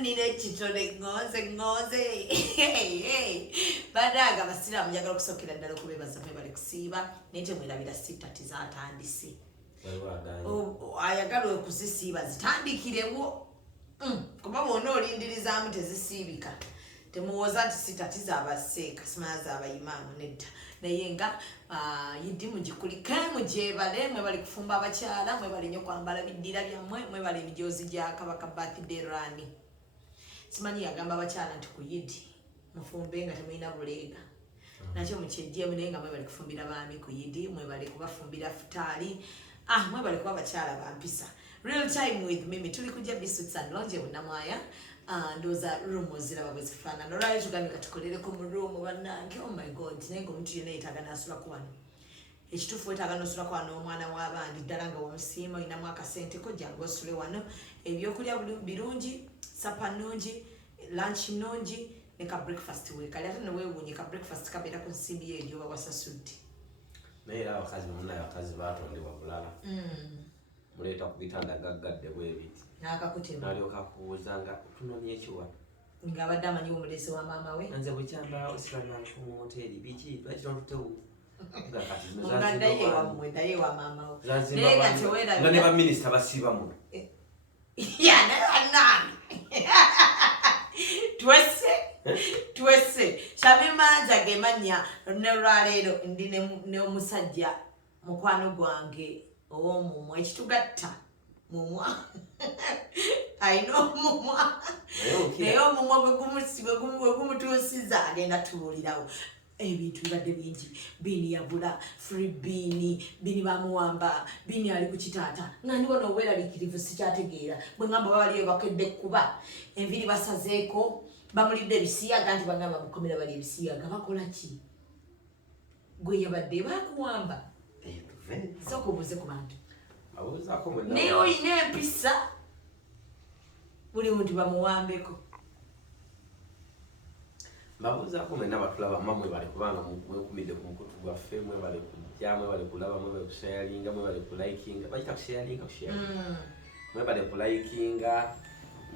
nine kitole ngoze badaga basiramu njagala okusokera ddala okubebaza mwe bali kusiiba nete mwerabira sitati zatandise ayagala okuzisiiba zitandikirewo kuba bonna olindirizamu tezisiibika temuwoza nti sitati zabaseeka simala zabayimaamu nedda naye nga yiddi mugikulike mugyebale mwe bali kufumba abakyala mwe bali nnyo kwambala biddira byammwe mwe bali emijoozi gya kabaka birthday run simanyi yagamba abakyala nti ku yiddi mufumbe nga temulina buleega nakyo mukyejjemu naye nga mwe bali kufumbira baami ku yiddi mwe bali kubafumbira futaali mwe bali kuba abakyala bampisa real time with mimi tuli kujja Biscuits and Lounge Bunnamwaya ndoza room oziraba bwe zifaanana olwali tugambye katukolereko mu room bannange oh my god naye ng'omuntu yenna yeetaaga n'asulako wano ekituufu weetaaga n'osulako wano omwana w'abandi ddala nga wamusiima olinamu akasente ko jangu osule wano ebyokulya birungi sapa nnungi lunch nnungi ne ka breakfast weekali ate ne weewuunye ka breakfast kabeera ku nsimbi ye eryoba wasasudde naye era abakazi bamunaye abakazi baatondebwa bulala muleeta ku bitanda gaggadde bwebiti n'akakutema n'alyoka kubuuza nga tunonye ekiwa ng'abadde amanyi omulezi wa maama we nze bukyamba osibalala ku hoteeri biki lwaki tontutewo nga ddaye wammwe ddaye wa maama we naye nga teweerabira nga ne baminisita basiiba muno naye bannange twesse Shamimanja ge mannya n'olwaleero ndi n'omusajja mukwano gwange ow'omumwa ekitugatta mumwa ayina omumwa naye omumwa bwe gumutuusiza agenda tuwulirawo ebintu bibadde bingi bini yabula free bini bamuwamba bini ali ku kitaata nga ndiwo n'obweraliikirivu sikyategeera bwe ngamba babaliyo bakedde kuba enviri basazeeko bamulidde ebisiyaga nti bagamba mukomera bali ebisiyaga bakola ki gwe yabadde bakuwamba sooka obuuze ku bantu naye olina empisa buli muntu bamuwambeko mbabuuzaako mwenna batulaba mwe bali kubanga mwekumidde ku mukutu gwaffe mwe bali kujja mwe bali kulaba mwe bali kushayalinga mwe bali kulikinga bakita kushayalinga mwe bali kulikinga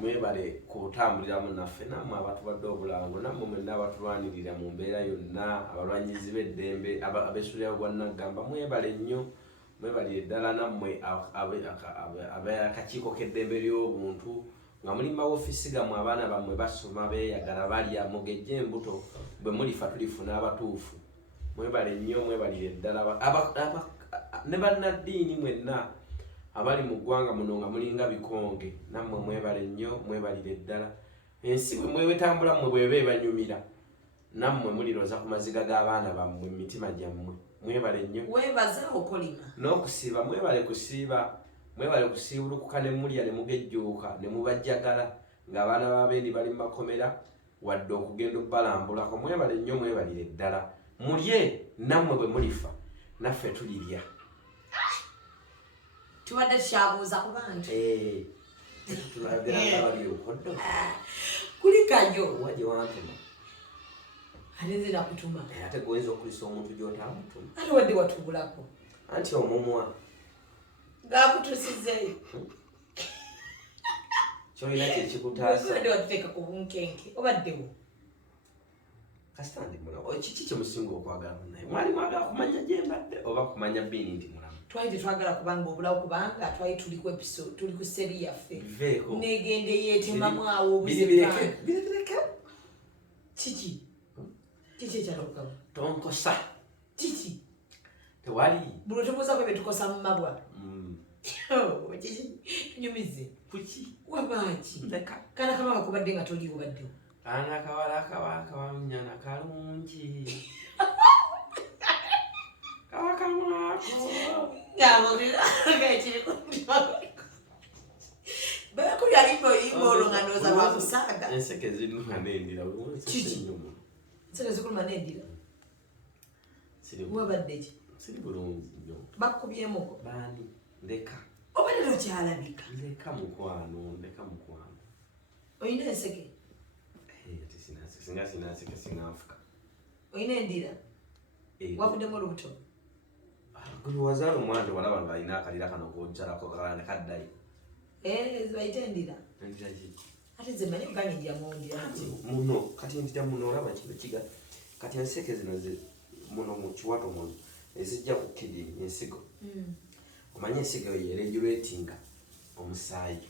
mwe bali kutambuliramu naffe nammwe abatubadde obulango nammwe mwenna abatulwanirira mu mbeera yonna abalwanyizi b'eddembe abeesulirawo gwannaggamba mwebale nnyo mwebali eddala nammwe akakiiko k'eddembe ly'obuntu nga muli mawofisi gammwe abaana bammwe basoma beeyagala balya mugejje embuto bwe mulifa tulifuna abatuufu mwebale nnyo mwebalire eddala ne bannaddiini mwenna abali mu ggwanga muno nga mulinga bikonge nammwe mwebale nnyo mwebalire eddala ensi bwe mwebetambula mmwe bweba ebanyumira nammwe muliroza ku maziga g'abaana bammwe mu mitima gyammwe mwebale nnyo weebaza okolima n'okusiiba mwebale kusiiba mwebale kusiibulukuka ne mulya ne mugejjuuka ne mubajjagala ng'abaana b'abendi bali mu makomera wadde okugenda obbalambulako mwebale nnyo mwebalire eddala mulye nammwe bwe mulifa naffe tulirya tubadde tukyabuuza ku bantu tulabira abali okoddo kuli kanyo waje wantuma ate nze nakutuma ate goyinza okulisa omuntu gy'otamutuma ate wadde watubulako anti omumwa ng'akutuusizzeeyo kyolina kyekikutaasa obadde watuteeka ku bunkenke obaddewo kasita ndi mulamu kiki kyemusinga okwagala naye mwali mwagala kumanya gye mbadde oba kumanya bini nti mulamu twali tetwagala kubanga obulawo kubanga twali tuli ku seri yaffe biveeko negenda yeetemamu awo obuzibanga bireke kiki ekyatuukawo tonkosa kiki tewali bulo tubuuzako byetukosa mu mabwa tunyumize kuki wabaaki kana kamanga kubadde nga toliwo baddewo ana akawala akawanyana kalungi kawakamwako bakuli alimba olwo nga ndowooza lwakusaaga enseke zinuma nendira enseke zikuluma nendira wabadde ki siri bulungi nnyo bakubyemuko baani ndeka obadde tokyalabika ndeka mukwano olina enseke singa sinaseke sinanfuka olina endira wavuddemu olubuto wazaala omwana walaba nga alina akalira kano kojjalako kalana kaddayo zibayita endira ate ze manyi ganyi ya mondi muno kati ndija muno olaba kino kiga kati enseke zino muno mu kiwato muno ezijja ku kidini ensigo omanyi ensigo yeregulatinga omusaayi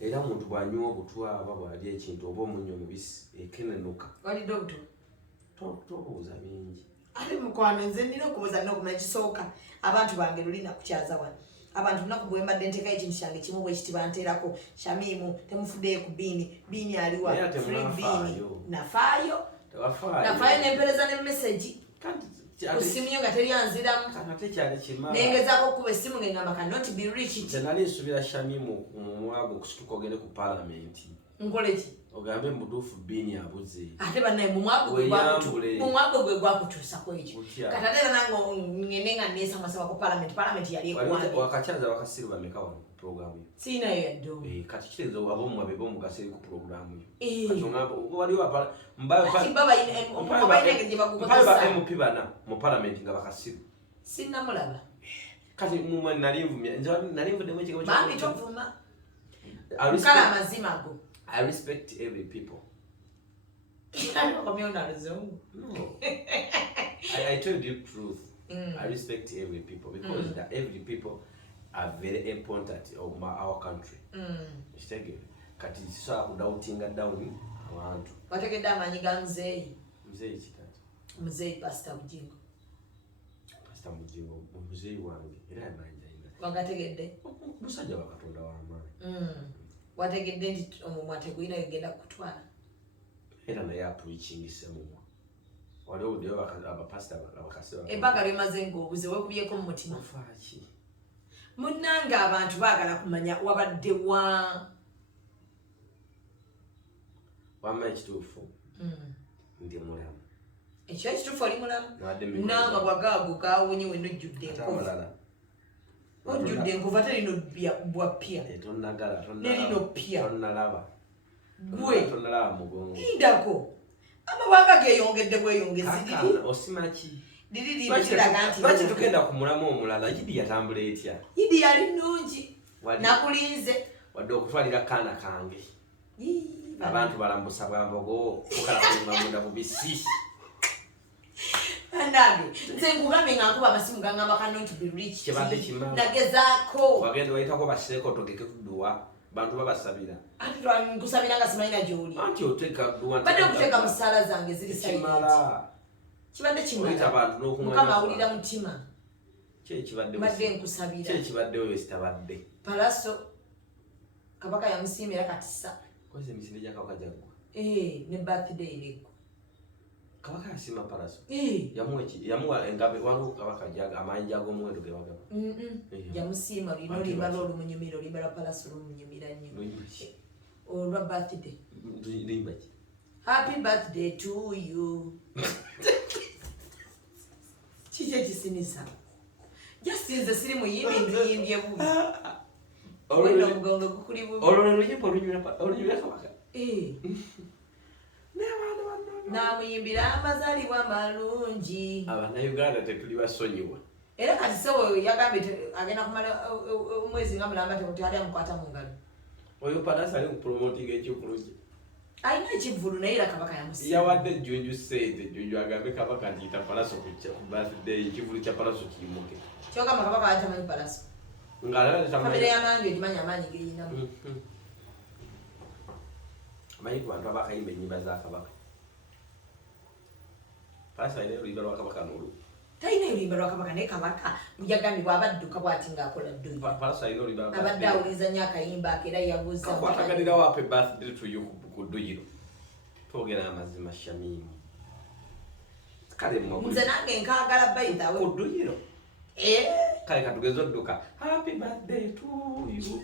era omuntu bwanywa obutwa aba bwali ekintu oba omunnyo mubisi ekenenuka wali doctor tobuuza bingi ate mukwano nze nina okubuuza n'okumanya kisooka abantu bange lulina kukyaza wano abantu lunaku bwe mbadde nteekayo ekintu kyange kimu bwe kiti banteerako Shamimu temufuddeyo ku biini aliwa free biini nafaayo nempereza ne message kusimu nga teri anziramu nengezaako okuba essimu ngengamba cannot be reached nali nsubira Shamimu mu mwago okusitukogere ku palamenti nkole ki ogambe muduufu biini abuze ate bannaye mu mwago gwe gwakutuusako ekyo katateera nange ngende nga neesamasaba ku palamenti yali wakakyaza bakasiru bameka wano ku programu siinayo yaddo kati kitegeeza ab'omumwa be b'omugaso eri ku programu yo kati ogamba waliwo MP bana mu palamenti nga bakasiru sinnamulaba kati mumwe nali nvuddemu ekigambo bambi tovuma kala amazima go I respect every people. No. I told you the truth. I respect every people because every people are very important of our country. Kati so doubting down abantu. Wategedde amanyi ga muzeeyi. Muzeeyi kitatu. Muzeeyi Pastor Mujingo. Pastor Mujingo muzeeyi wange era amanyi. Wagategedde? Musajja wa Katonda w'amaanyi. Wategedde nti omumwa tegulina yogenda kutwala era naye apulichingise mumwa waliwo odiyo abapasita abakasiba ebbanga lyemaze ng'obuze wekubyeko mu mutima faaki munnange abantu baagala kumanya wabadde wamma ekituufu ndi mulamu ekyo ekituufu oli mulamu nanga bwagaago gaawonye we nojjudde enkovu ojjudde enkovu ate lino bwapya nelino pya tonnalaba mugongo indako amabanga geyongedde bweyongezi lwaki tugenda ku mulamu omulala yidi yatambula etya yidi yali nnungi nakulinze wadde okutwalira kaana kange abantu balambusa bwambogo okalakulima munda bubisi Andabe, nze ngugambye nga nkuba amasimu gangamba cannot be reached. Nagezaako. Wagenda wayitako baseeko togeke kuduwa bantu babasabira. Ati nkusabira nga simanyi gy'oli. Anti oteeka duwa. Badde okuteeka mu ssaala zange ziri silent. Kibadde kimala. Mukama awulira mutima. Badde nkusabira. Kibadde oyo sitabadde. Palaso Kabaka yamusiimira katisa. Kwese emisinde gya Kabaka jaggwa. Ne birthday negwa. Kabaka yasima Palaso. Yamuwa engabe waliwo Kabaka amaanyi ag'omuwendo ge bagaba. Yamusiima lino olimba lw'olumunyumira olimba lwa Palaso lw'omunyumira nnyo. Olwa birthday. Limba ki? Happy birthday to you. Kiki ekisinisa? Jasinze siri muyimbi nduyimbye bubi. Olwo omugongo gukuli bubi. Olwo luyimba olunyumira Kabaka. Namuyimbira amazaalibwa malungi. Abannayuganda tetuli basonyiwa. Era kati sebo yagambye agenda kumala omwezi nga mulamba tekutali amukwata mu ngalo. Oyo Palaso ali kupromotinga eky'okulungi. Alina ekivvulu naye era Kabaka yamusiima. Yawadde Jjunju ssente, Jjunju agambe Kabaka nti yita Palaso ku birthday ekivvulu kya Palaso kiyimuke. Kyokama Kabaka atamanyi Palaso. Famire y'amaanyi ogimanyi amaanyi geyinamu. Amanyi ku bantu abakayimba ennyimba za Kabaka. Palaso alina oluyimba lwa Kabaka n'olu. Talina oluyimba lwa Kabaka naye Kabaka yagambibwa abadduka bw'ati ng'akola dduyiro. Palaso alina oluyimba lwa abadde awuliza nnyo akayimba ako era yabuuza. Kakwataganirawo happy birthday to you ku dduyiro. Twogera amazima Shamimu. Kale nze nange nkaagala bayitawe. Ku dduyiro. Kale katugeze odduka. Happy birthday to you.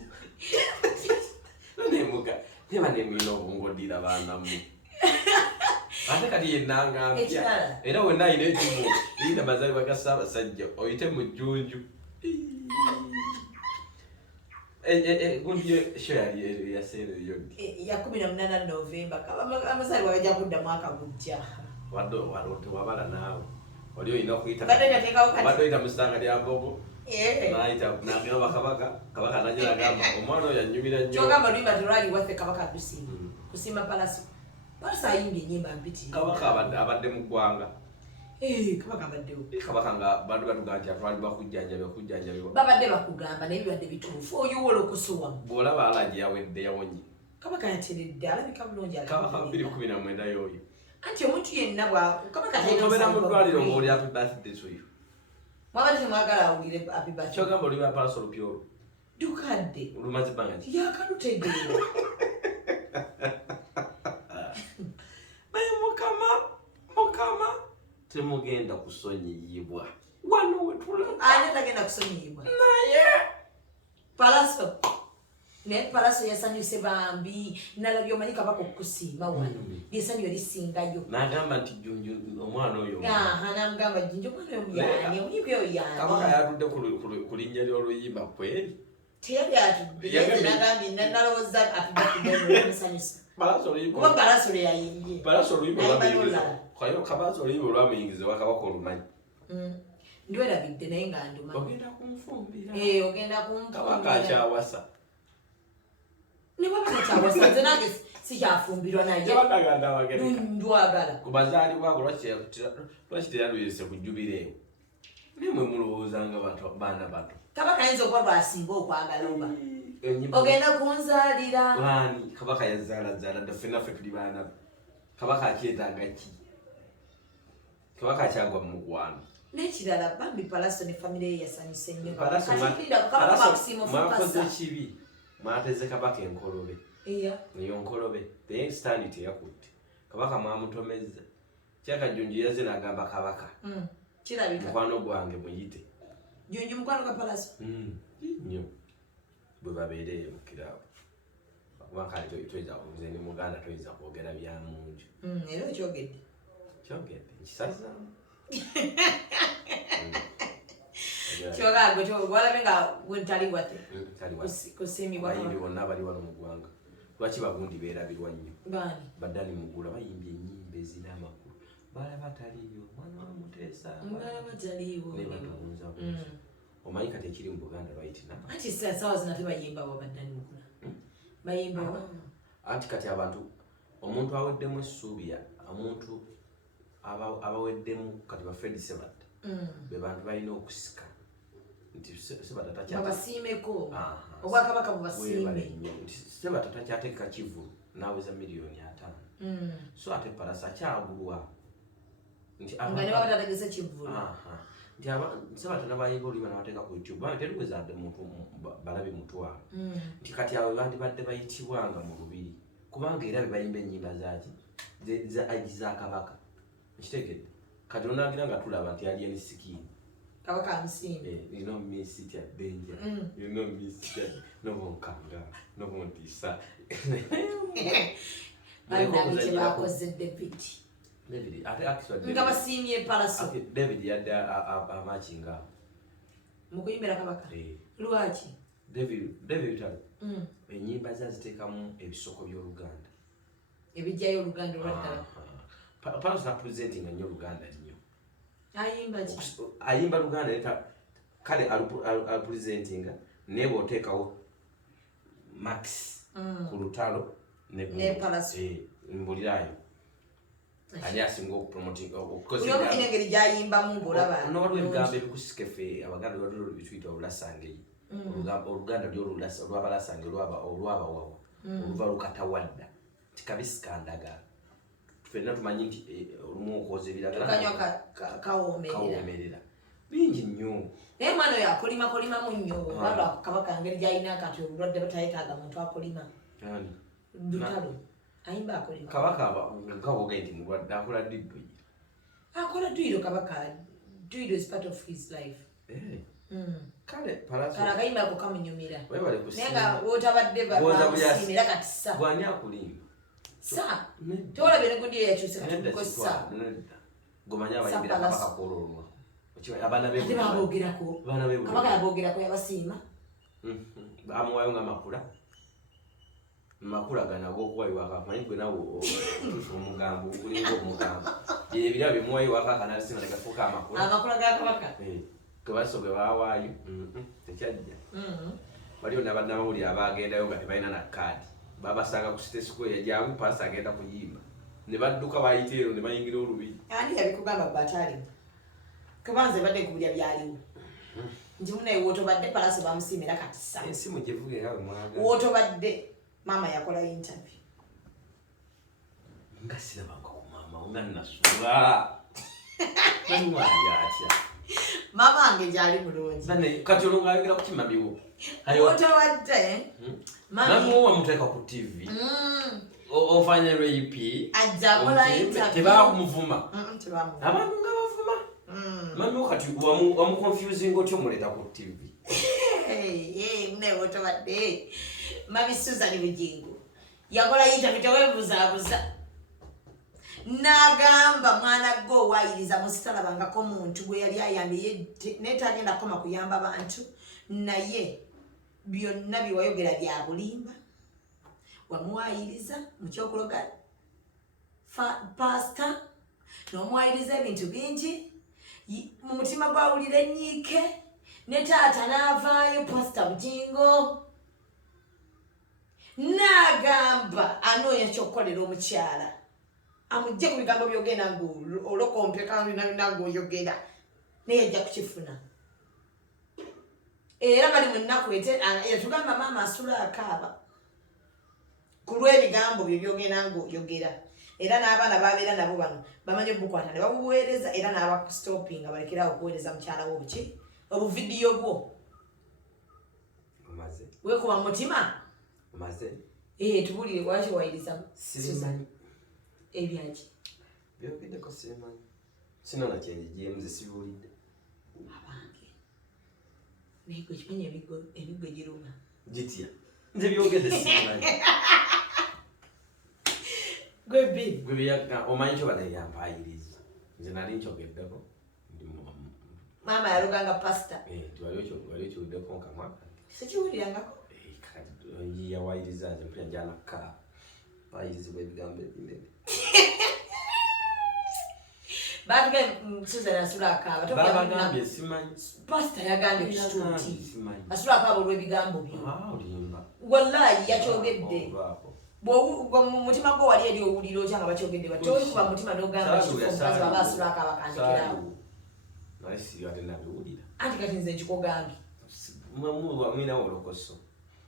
Nemuka. Neba nemwina obungodira baanamu. Ate kati yennanga mpya. Era wenna alina ekimu. Lina amazaalibwa ga Ssaabasajja. Oyite mu Jjunju. Gundi show yali yaseera yodi. Ya 18 Novemba. Amazaalibwa gajja kudda mwaka gujja. Wadde wabala naawe. Oli oyina okuyita. Badde nateekawo kati. Badde oyita mu ssanga lya Mbogo. Nayitta nagamba kabaka najja nagamba omwana oyo anyumira nnyo. Kyogamba luyimba terwali waffe kabaka tusiima. Kusiima Palaso. Palaso ayimbye ennyimba mpitirivu. Kabaka abadde mu ggwanga. Kabaka abaddewo. Kabaka nga bantu batuga nti atwalibwa kujjanjabibwa. Babadde bakugamba naye bibadde bituufu. Oyo wolokosowa. Bw'olaba alaji yawedde yawonye. Kabaka yateredde alabika bulungi. Kabaka 2019 y'oyo. Anti omuntu yenna bwa kabaka tayina mu ddwaliro ng'oli happy birthday to you. Mwabadde temwagala awulire happy birthday. Kyogamba oli Palaso lupyolo. Dukadde. Lumaze ebbanga ki? Yakalutegeera. Mukama temugenda kusonyiyibwa. Wano wetulaba. Ani tagenda kusonyiyibwa? Naye. Palaso. Ne Palaso yasanyuse bambi. Nalabye omanyi kabaka okusiima wano. Yesanyu erisingayo. N'agamba nti Jjunju omwana oyo. N'amugamba Jjunju omwana oyo muyani. Omuyimbi oyo yani. Kabaka yatudde ku linnya ly'oluyimba kweri. Teyali atudde. N'agambye nalowooza atudde kumusanyusa. Palaso oluyimba. Kuba Palaso lwe yayimbye. Palaso oluyimba olwamuyingiza. Kayo Palaso oluyimba olwamuyingiza wakabaka olumanyi. Ndwerabidde naye nga ndumanyi. Ogenda kumfumbira. Ogenda kumfumbira. Kabaka akyawasa. Ne baba takyawasa nze nange sikyafumbirwa naye. Tebaganda abagereka. Ndwagala. Ku bazaali bwabo lwaki teraluyise ku jjubireewo. Naye mwe mulowoozanga baana bato. Kabaka ayinza okuba lwasinga okwagala oba. Ogenda kunzaalira. Lwani kabaka yazaalazaala dda ffenaffe tuli baana be. Kabaka akyetaaga ki? Kabaka akyagwa mu mukwano. N'ekirala bambi Palaso ne famire ye yasanyuse nnyo. Mwakoze kibi. Mwateze kabaka enkolobe. Eyo nkolobe. Naye sitaani teyakutte. Kabaka mwamutomezza. Kyaka Jjunju yazze n'agamba kabaka. Kirabika. Mukwano gwange muyite. Jjunju mukwano gwa Palaso. Nnyo. Bwe babeereeyo mu kiraawo. Wakati toyinza nze ne muganda toyinza kwogera bya munju. Era okyogedde. Kyogedde nkisazaamu. Kyogagwe walabe nga gwentali wate. Kusiimibwa. Abayimbi bonna abali wano mu ggwanga. Lwaki bagundi beerabirwa nnyo? Baani? Baddani Mugula bayimbye ennyimba ezina amakulu. Balaba taliiyo mwana wa Muteesa. Balaba taliiwo. Ne batubuuza buuza. Omanyi kati ekiri mu Buganda bayitina. Anti saawa zino tebayimba wa Baddani Mugula. Bayimba wa? Anti kati abantu omuntu aweddemu essuubi omuntu abaweddemu kati ba Fred Sebatta. Be bantu balina okusika. Nti Sebatta takyata. Babasiimeko. Obwakabaka bubasiime. Sebatta takyateeka kivulu n'aweza miliyoni 5. So ate Palaso akyagulwa. Nga ne baba tategese kivulu. Nti Sebatta n'abayimba oluyimba n'abateeka ku YouTube. Bambi terukwezadde muntu balabe mutwalo. Nti kati abo bandibadde bayitibwanga mu lubiri. Kubanga era be bayimba ennyimba zaaki za kabaka. Kitegedde. Kati onaagira nga tulaba nti ali ensikini. Kabaka amusiimye. You know me sit at danger. You know me sit at no one kanga, no one tisa. Banabi bakoze David. Actually nga basiimye Palaso. David yadde amachinga. Mukuyimbira kabaka. Lwaki? David tali. Ennyimba zaziteekamu ebisoko by'Oluganda. Ebijjayo Oluganda olwaddala. Palaso apresentinga nnyo Oluganda nnyo. Ayimba ki? Ayimba Luganda leta kale apresentinga ne bw'oteekawo Max ku lutalo ne Palaso. Mbulirayo. Ali asinga okupromoting okukoze engeri gy'ayimbamu ng'olaba. N'olwo ebigambo ebikusika ffe Abaganda lwali bituyita olulasange. Oluganda olw'abalasange olwabawawa oluva lukatawadda tikabisikandagala. Ffenna tumanyi nti olumu okwoza ebiragala kawoomerera bingi nnyo. Naye mwana oyo akolimamu nnyo olwalwa kabaka ngeri gy'alina kati obulwadde batayetaaga muntu akolima. Lutalo ayimba akolima. Kabaka nga bwoga nti mulwadde akola dduyiro. Akola dduyiro kabaka. Dduyiro is part of his life. Kale Palaso kale akayimba ako kamunyumira. Naye nga wootabadde bamusiimira kati sa. Gwani akulimba. Sa. Tewalabye ne gundi yakyuse katuko sa. Gomanya abayimbira kabaka kwololwa. Abaana be baabogerako. Kabaka yaboogerako yabasiima. Bamuwayo nga makula. Makula gana g'okuwayo akamanyi gwe nawe omugambo okulinga omugambo. Ebirabo bimuwayo akakanalisiima ne gafuuka amakula. Amakula ga kabaka. Kebasobe bawaayo tekyajja waliwo n'abannamawulire abaagendayo nga tebalina na kaadi babasanga ku City Square jangu paasi agenda kuyimba ne badduka bayita ero ne bayingira olubiri ani yabikugamba bataalimu kubanze badde kubulya byaliwo nti munaye wootobadde palasi bamusiimira kati sa ensimu gyevuge nga bwe mwagala wootobadde maama yakola interview nga sirabanga ku maama nga nasula nanwali atya mama wange gyali mulungi kati olwo ngaayogera ku kimamiwo wootobadde mamiwo wamuteeka ku TV ofanya rape ajja akola interview tebakumuvuma tebamuvuma abantu nga bavuma mamiwo kati wamuconfusing otyo muleta ku TV munaye wootobadde mami Susan Bugingo yakola interview tewebuzaabuza n'agamba mwana gwe owayiriza musitalabangako muntu gwe yali ayambye netagenda koma kuyamba bantu naye byonna byewayogera bya bulimba wamuwayiriza mu kyokuloga pasta n'omuwayiriza ebintu bingi mu mutima gwawulira enyiike ne taata n'avaayo pasta Bugingo n'agamba anoonya kyokkolera omukyala amujje ku bigambo byogenda olokompekanaoyogera naye ajja kukifuna era bali mu nnaku yatugamba maama asula akaaba ku lw'ebigambo byo byogenda ngaoyogera era n'abaana babeera nabo bano bamanyi obukwata ne babuweereza era n'abakustopinga balekerawo okuweereza mukyala wo obuki obuvidiyo bwo weekuba mutima tubulire lwaki wayiriza ebyaki byogeddeko simanyi sina na kyenjigyemu zesibuulidde abange naye gwe kimanyi ebiggo giruma gitya nze byogedde simanyi gwe omanyi kyo banaye yampayiriza nze nali nkyogeddeko maama yaluganga pasta wali okiwuddeko nkamwaka sikiwulirangako yawayiriza nze mpulira njanakka bayirizibwa ebigambo ebinene batuge Susan asula akaaba babagambye simanyi pasta yagambye kituuti asula akaaba olw'ebigambo byo wallahi yakyogedde mutima gwo wali eri owulira otya nga bakyogedde batoli kuba mutima n'ogamba kituufu omukazi baba asula akaaba kandikirawo naye si ate nabiwulira anti kati nze nkikugambye mwina wolokoso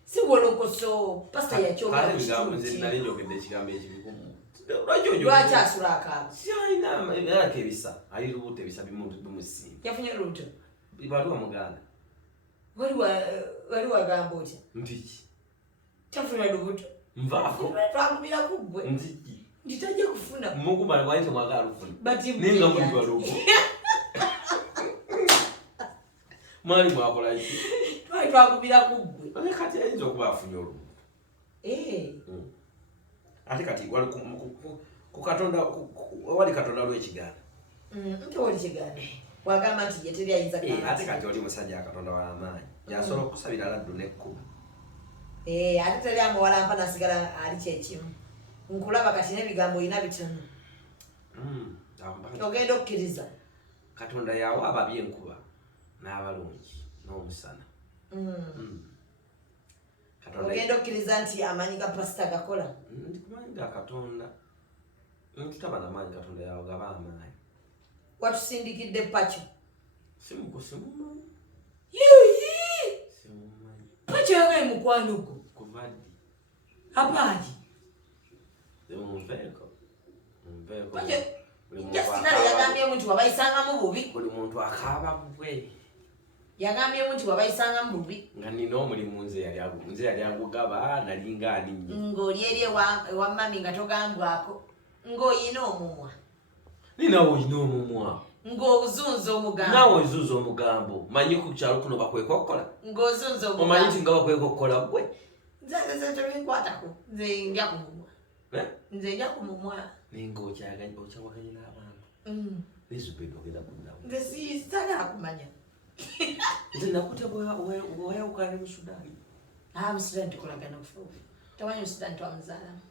si wolokoso pasta yakyogera nze nali njogedde ekigambo ekibikumu lwaki asula akaaba sialinaako ebisa ali lubuto ebisa bimusimba yafunye olubuto waliwo muganda wali wagamba otya ntiki tafuna lubuto nvaako twagumira ku ggwe ntiki nti tajja kufuna mugumala wali temwagala lufuna ninga muli balugo mwali mwakolaki twali twagumira ku ggwe kati ayinza okuba afunye olubuto ate kati wali ku katonda wali katonda lw'ekigaana nti wali kigaana wagamba nti ye teri ayinza ate kati oli musajja akatonda w'amaanyi yasobola okusabira laddu n'ekkuba ate teri amuwala mpa nasigala ali kyekimu nkulaba kati n'ebigambo olina bitono ogenda okukkiriza katonda yawa ababi enkuba n'abalungi n'omusana ogenda okukkiriza nti amanyi ga pasita gakola ndikumanyi ga katonda ntutaba namaanyi katonda yawe gaba amaanyi watusindikidde pakyo simumanyi pakyo yagaye mukwano gwo kuvaddi apaaki munveeko jasikale yagambyemu nti wabayisangamu bubi buli muntu akaaba bubwe yagambyemu nti wabayisangamu bubi nga nina omulimu nze yali agugaba nalinga aninye ng'oli eri ewa mami nga togambwako ng'oyina omumwa ninawe oyina omumwa ng'ozunza omugambo naawe ozunza omugambo manyi ku kyalo kuno bakwekokkola ng'ozunza omugambo omanyi nti nga bakwekokkola gwe nze tebinkwatako nze ndya ku mumwa nze ndya ku mumwa nenga okyawaganye n'abantu nezubedogera kunawe nze sistagala kumanya nze nakutya bwewayawukana ne musudaani musudaani tukolagana bufuufu tamanyi musudaani twamuzaalamu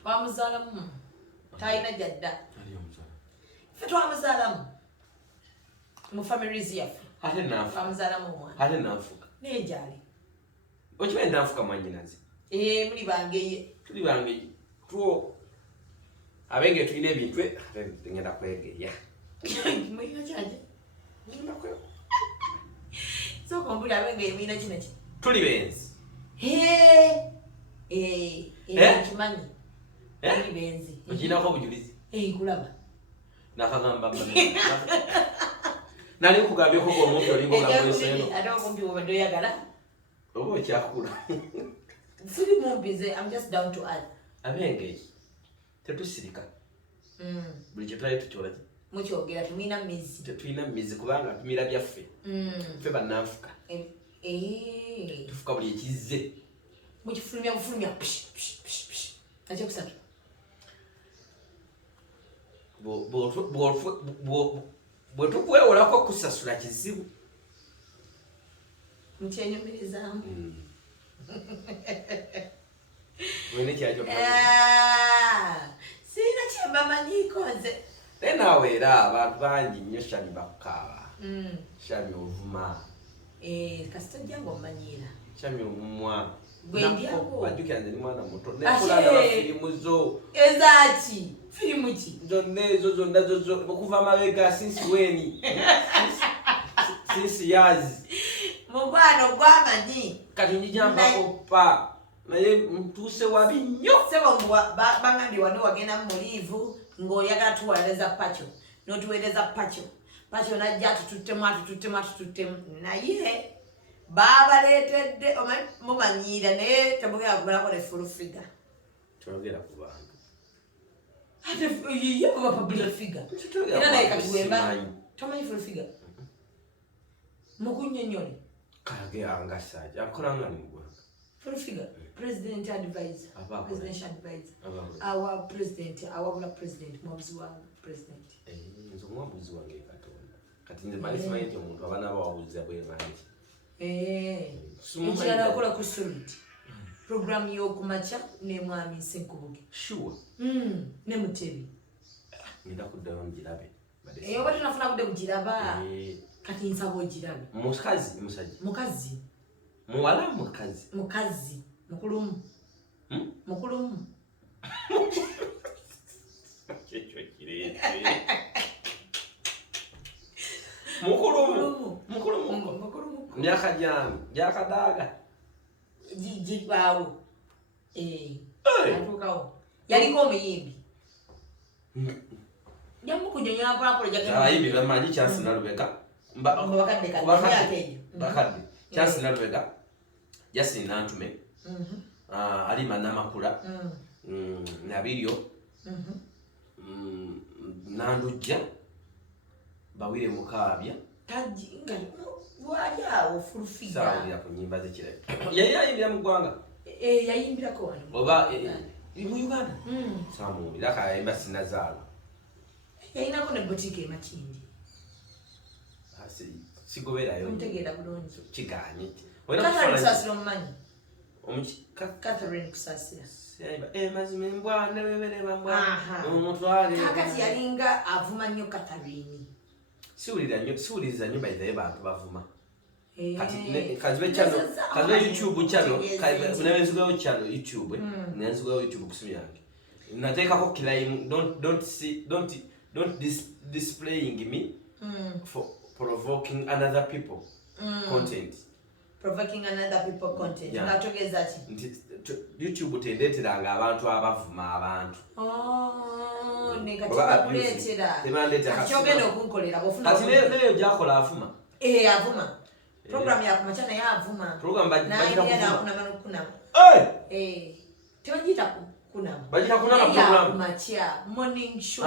twamuzaalamu talina jadda ffe twamuzaalamu mu families yaffe ate nafu amuzala mu mwana ate nafuka nejali okimanyi nafuka mwanyinazi muli bangeye tuli bangeye tuo abenge tulina ebintu ngenda kwegeya mwina kyaje ngenda kwe so kombuli abenge mwina kinaki tuli benzi kimanyi tuli benzi ojinako obujulizi kulaba nakagamba nali kugambyeko omuntu olimulamueseno ate okumpi obadde oyagala oba okyakula fuli mumbize I'm just down to earth abenge tetusirika buli kyetulali tukyolaki mukyogera temwina mizi tetulina mizi kubanga tumira byaffe ffe bannanfuka tufuka buli ekizze mukifulumya bufulumya nakyokusatu bwe tukwewolako kusasula kizibu mukyenyumirizamu mwine kyakyo sirina kyembamanyiiko nze naye naawe era abantu bangi nnyo shami bakukaaba shami ovuma kasita ojja ngaomanyiira shami omumwa Gwendyako ajjukira nze ni mwana muto nekulaba firimu zo ezaki firimu ki zonna ezo zonna okuva amabega since weni since years mugwano gwamanyi kati njijambako pa naye ntuuse wabi nnyo sebo bangambye wano wagenda mu liivu ng'oyagala tuweereza pacho n'otuweereza pacho najja atututtemu naye baabaleetedde mumanyiira naye temugenda kumalako ne full figure twogera ku bantu ate ye baba public figure era naye kati wemba tomanyi full figure mukunnyonnyole kage anga Sija akolanga ni mugwanga full figure president advisor presidential advisor our president awabula president mwabuzi wa president nzo mwabuzi wange Katonda kati nze mali simanyi nti omuntu abaana bawabuza bwe mangi ekirala akola ku sulit program y'okumakya ne mwami Nkubulira sure ne Mutebi ngenda kuddayo ngirabe oba tunafuna budde kugiraba kati nsaba ogirabe mukazi musajja mukazi muwala mukazi mukulumu mukulumu kyekyo kireete mukulumu myaka gyami gyakadaaga jigwawo atuukawo yaliko omuyimbi jamukunyonyola mpolampola abayimbi bamanyi Chance na Lubega bakadde Chance na Lubega Justin Nantume Alima Namakula Nabiryo Nandujja Bawire Mukabya waliawo full figure sawa ya kunyimba zikire yayimbira mu ggwanga yayimbirako wano oba mu Uganda samu bilaka yayimba Sinazaala yayinako ne boutique emakindi sigoberayo ntegeera bulungi kiganye Catherine Kusasira omumanyi Catherine Kusasira mazima embwa nebebere bambwa omutwale kakati yalinga avuma nnyo Catherine siwuliriza nnyo bayizayo bantu bavuma kazibe YouTube channel nenzigwayo channel YouTube nenzigwayo YouTube kusimu yange nateekako kilayimu don't displaying me for provoking other people content ngatogeza ki YouTube tendeeteranga abantu abavuma abantu kyogenda okunkolera kati neyo gyakola avuma avuma program yakumakya naye avuma tebagiyita kunama bagita kunama program yakumakya morning show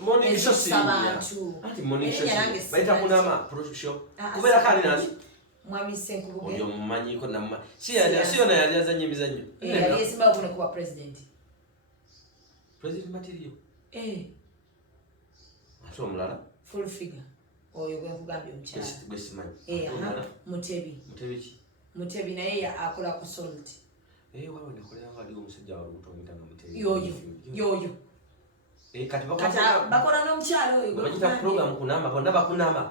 morning show bayita kunama show kubeera kali nani mwami Nkubulira oyo mumanyiko namma siyo naye azanye emizannyo yali esimbawo kuno kuba president material ate omulala full figure oyo gwekugambye omukyala gwesimanyi Mutebi naye akola ku salt waliwo nekolera waliwo omusajja walubuto omuyitanga Mutebi yoyo kati bakola n'omukyalo oyo bagita program kunama bonna bakunama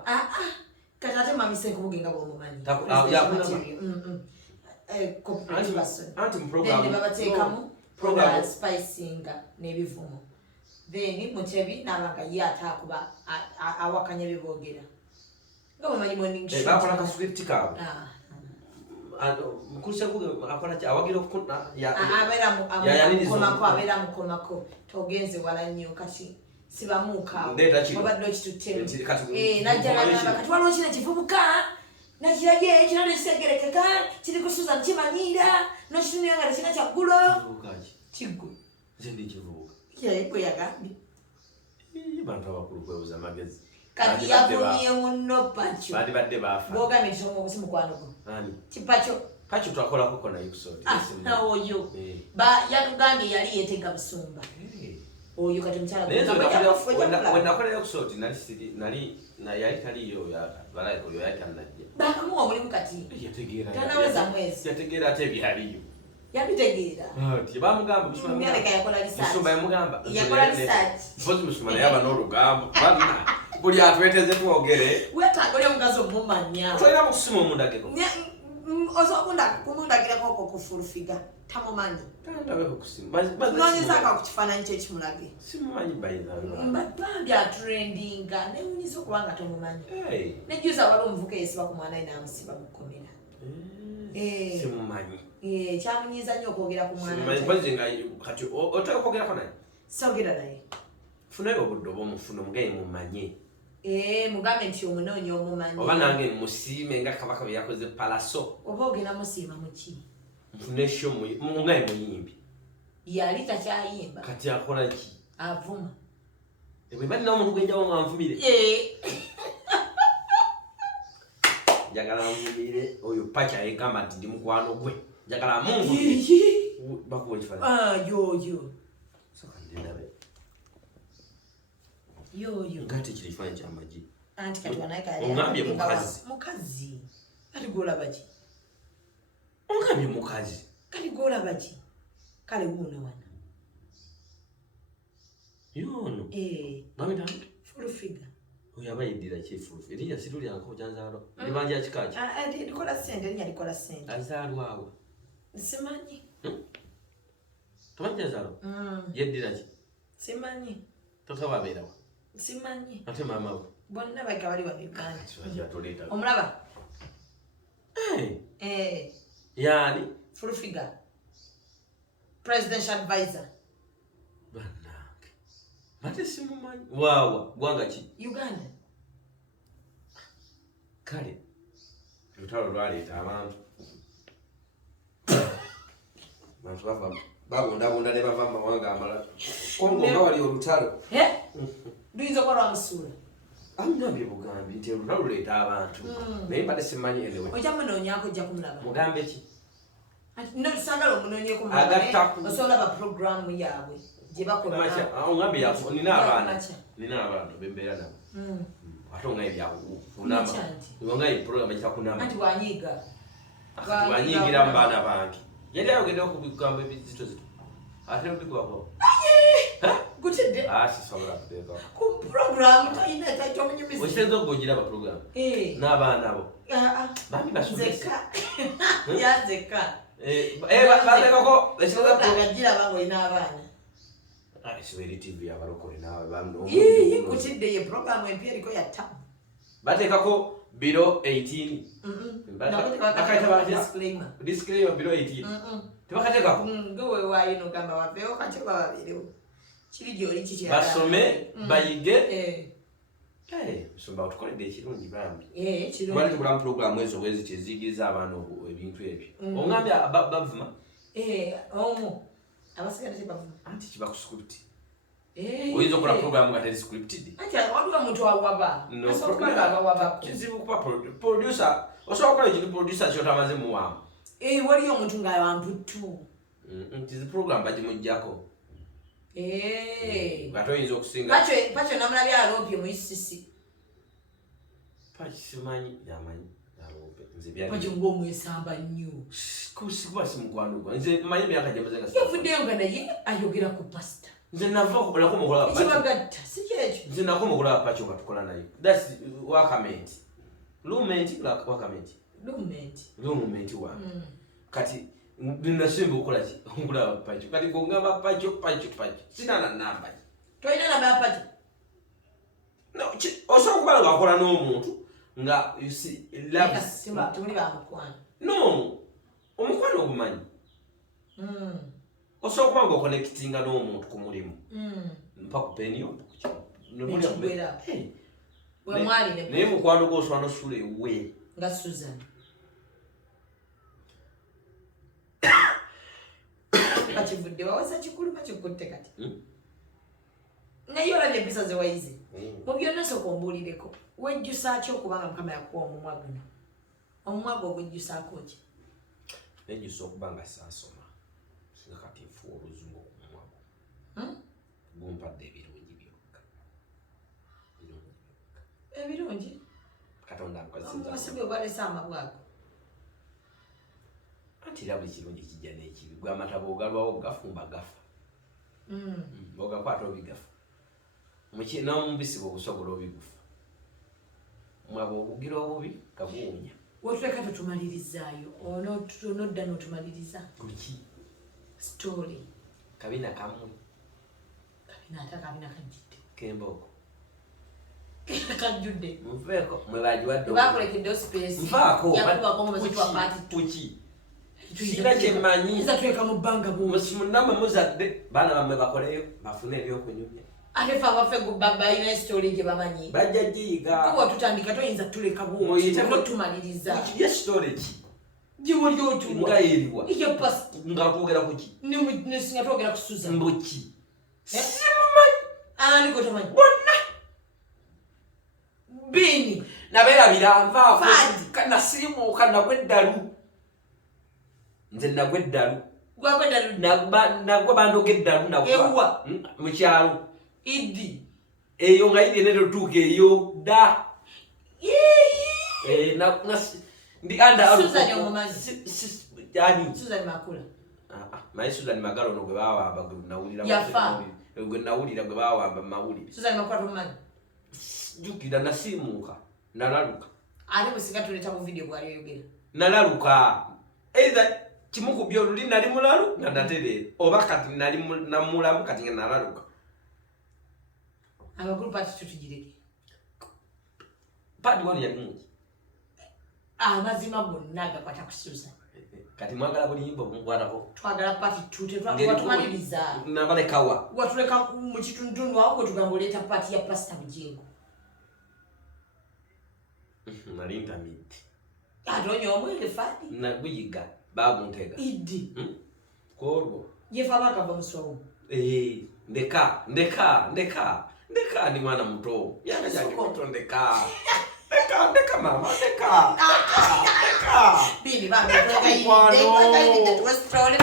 kati ate mamise Nkubulira bw'omumanyi anti mu program babateekamu program spicinga n'ebivumo then Mutebi n'abanga ye ataakuba awakanya bye boogera nga bamanyi morning show bakola ka script kaabo mkulisha kuge akola ki awagira okukuna abeera mukomako togenze wala nnyo kati sibamuuka obadde okituttemu najja nagamba kati waliwo kino kivubuka nakirabye ekino nekisegerekeka kiri kusuza nkimanyiira nokitunira nga tekina kyaggulo kiggwe kiraekwe yagambye bantu abakulu kwebuza amagezi kati yavumye munno Pacho badde bafa bwogambye kisoma obusi mukwano gwo kipacho Pacho twakolako kona episode oyo yatugambye yali yeetega busumba oyo kati mukyala wenakola episode nali yali taliyo balayiko oyo yali tanajja bakamuwa omulimu kati tanaweza mwezi yategeera ate ebyaliyo yabitegeera bamugamba musumba yamugamba yakola research mpozi musumba naye aba n'olugambo buli atweteze twogere wetaaga oli omugazi omumanya tolina mukusima omundageko osobola kumundagirako okwo kufulufiga tamumanyi nonyezako ku kifaananyi kyekimulage simumanyi mbadde atrendinga newunyiza okuba nga tomumanyi nejjuza wali omuvuka eyesiba ku mwana we n'amusiba mukomera simumanyi kyamunyiza nnyo okwogera ku mwana kati otaka okwogerako naye sogera naye funayo obudde oba omufuna omugaye mumanye mugambe nti omunoonya omumanyi oba nange musiime nga kabaka bwe yakoze palaso oba ogenda musiima muki nfune sho mungaye muyimbi yali takyayimba kati akola ki avuma bwe bali n'omuntu gwenjawo nga nvumire njagala nvumire oyo Pacho ayegamba nti ndi mukwano gwe njagala munvumire bakuwa ekifaananyi yoyo soka ndindabe yoyo ngate kiri kifaananyi ky'amagi anti kati wanayika ongambye mukazi kati gwolaba ki ongambye mukazi kati gwolaba ki kale wuuno wana yono bamita full figure oyo aba yeddira kifulufu erinya situlyanko kyanzaalo libanja kikaki likola ssente erinya likola ssente azaalwawo simanyi tomanyi kyanzaalo yeddira ki simanyi tota wabeerawa simanyi ate maama we bonna baika bali wano Uganda omulaba yaani full figure presidential advisor bannange ate simumanyi waawa gwanga ki Uganda kale olutalo lwaleeta abantu babundabunda ne bava mu mawanga amalala kongo nga wali olutalo luyinza okuba lwamusuula amugambye bugambi nti olutalo luleeta abantu naye mbadde simanyi enewe ojja munoonyaako ojja kumulaba mugambe ki sagala omunoonyeeko osobola ba programu yaabwe gye bakolangambye nina abaana bembeera nabo ate ongaye byakunama ongaye program ekita kunama anti wanyiiga wanyiigira mu baana bange yali ayogeddeho ku bigambo ebizitozito ate obigwako gutidde sisobola kuteekao ku programu talina kyomunyumiza okirenza okugogiraba program n'abaana bo bambi basomesa yazeka batekako agiraba nga olina abaana siweri tv abalokole nawe kutidde ye programu empya eriko yatta batekako biro 18 disclaimer biro 18 tebakatekako ngewewayo nogamba waveewo kati bababirewo kiri gyoli kiki basome bayige musumba otukoledde ekirungi bambi mwali tugulamu programu ezo bwezi kyeziyigiriza abaana ebintu ebyo ongambye bavuma omu abasigala tebavuma anti kiba ku script oyinza okukola programu nga teri scripted anti waliwo omuntu awaba kizibu kuba producer osobola okukola ekintu producer kyotamaze muwaamu waliyo omuntu nga wamputu kizi programu bagimuggyako ate oyinza okusinga Pacho namulabye aloopye mu isisi simanyi yamanyi Pacho ng'omwesamba nnyo kuba simukwano gwa nze manyi emyaka gyamaze nga yavuddeyo nga naye ayogera ku pasita nze nava okulako mukola kibagatta si kyekyo nze nako mukola pacho katukola nayo that's wakament lument like wakament lument wa kati ndinasimba okola ki ngula pacho kati ngamba pacho sina na namba toina namba pacho no osobola kubala ngakola n'omuntu nga you see loves simba tuli ba mukwano no omukwano ogumanyi osobola kuba nga connectinga n'omuntu ku mulimu mpaka penyo nomuli abwera we mwali ne mukwano go oswana sule we nga Susan bakivudde wawasa kikulu bakikutte kati naye olabye empisa ze wayize mu byonna sokombuulireko wejjusa ki okubanga mukama yakuwa omumwa guno omumwa gwo ogwejjusaako ki nejjusa okuba nga saasoma singa kati nfuwa oluzungu okumumwa gwo gumpadde ebirungi byokka ebirungi katonda amuwasibe obwalese amabwago anti era buli kirungi kijja n'ekibi gwe amataba ogalwawo gafumba gafa ogakwata obigafa n'omubisi bwe ogusobola obigufa mwaba obugira obubi gabuwunya wotuleka tutumalirizzaayo onodda n'otumaliriza kuki story kabina kamwe ate kabina kajjidde kembooko kajjudde muveeko mwe bagiwadde bakolekeddeyo space nvaako yakubako omuziki wa paati kuki sina kyemmanyi tuweka mu bbanga munamwe muzadde baana bammwe bakoleyo bafune ebyokunyumya ate fe abaffe balina esitori gye bamanyi bajja giyiga kuba tutandika toyinza tuleka bunotumaliriza yesitori ki gyewoli otuwa nga eriwa iyo pasti nga twogera kuki nesinga twogera ku Susan mbuki simumanyi ani gwe tomanyi bonna bini nabeerabira nvaako kanasirimuuka nagwe eddalu nze nagwe eddalu gwagwe eddalu nagwe bandoga eddalu ewa mu kyalo idi eyo nga yiri netutuuka eyo dda ndi Susan omumanyi Susan makula naye Susan magalo no gwe bawamba gwe nawulira gwe bawamba mu mawulire Susan makula tomumanyi jukira nasiimuuka nalaluka ate bwesinga tuleta mu video bwali oyogera nalaluka either kimu ku byo luli nali mulalu nga natereera oba kati nali namulamu kati nga nalaluka abakulu pati tutugireke pati wano yali mungi amazima gonna gakwata ku Susan kati mwagala bulimbo bumukwatako twagala pati tutetumaliriza nabalekawa watuleka mu kitundunu awo gwe tugamba oleeta pati ya Pastor Bujengo nali ntamidde ate onye omwere fadi naguyiga baguntega idi kwolwo yefa bakava muswawo ndeka ndi mwana muto yanga jange muto ndeka mama ndeka bini bambe twagaide twesitole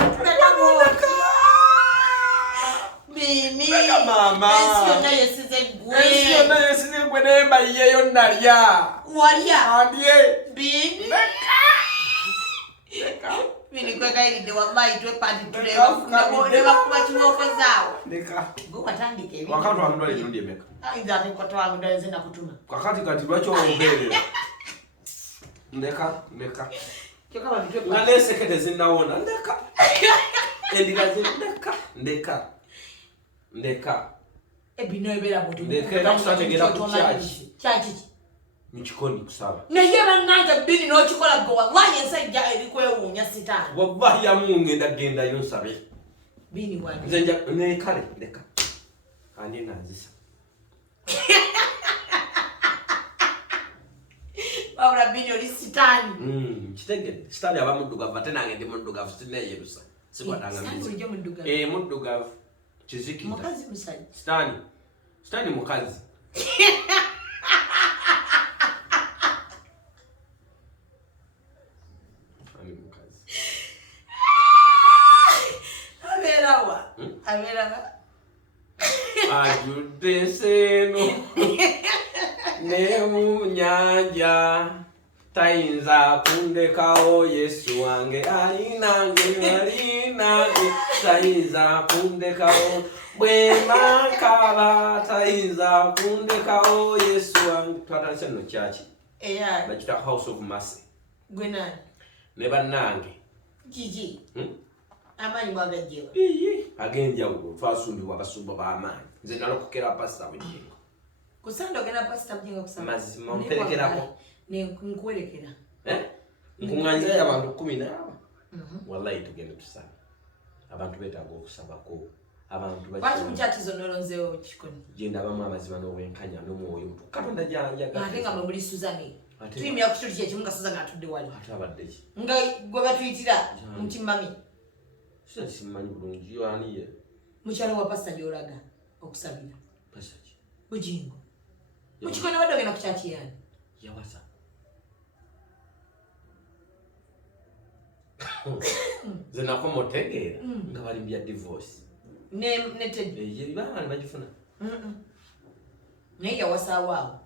bini mama esiyona yesize gwe nemba yeyo nalya walya andye bini bini kwegayiride wallahi twepandi tulebakuba kibooko zaawo gwe watandika ebintu wakati wamudwala ekirundi emeka ayinza ate kwatwamudwala nze nakutuma kakati kati lwaki olwogerera ndeka nga nesekete zinawona ndeka endira ndeka ebino ebera muntu ndeka era kusategera ku kyaki mukikoni kusaba naye bannange bini n'okikola gwe wallahi ensajja erikwewuunya sitaani wallahi yamungenda gendayo nsabe bini wani nze nja nekale ndeka kandi nanzisa wabula bini oli sitaani kitegedde sitaani aba muddugavu ate nange ndi muddugavu sineyerusa sikwatanga muddugavu kizikiriza mukazi musajja sitaani mukazi abeerawa ajudde seeno ne mu nyanja tayinza kundekawo Yesu wange alinange tayinza kundekawo bwemakaba tayinza kundekawo Yesu wange twatandise no chachi bakita House of Mercy gwenani ne bannange Gigi amanyi mwagajjewa agenjawulo twasumbibwa abasumba b'amaanyi nze nalokokera pastor Bugingo kusanda ogenda pastor Bugingo kusamba mazima mperekerako nkuwerekera nkunganyizayo abantu 10 wallahi tugende tusaba abantu betaaga okusabako abantu baki mukyatizo nolonzeewo kikoni genda abamu amazima n'obwenkanya n'omwoyo mutu katonda janja ate nga mwe muli Suzani tuyimira ku kito kyekimu nga Suzani atudde wali ate abadde ki nga gwe batuyitira mutimami simanyi bulungi yoaniye mukyala wa pastor gy'olaga okusabira pastor ki Bugingo mukikoni wadde ogenda ku kyaki yani yawasa ze nako motegeera nga bali mbya divorce ne tedi ye bana bagifuna naye yawasaawo awo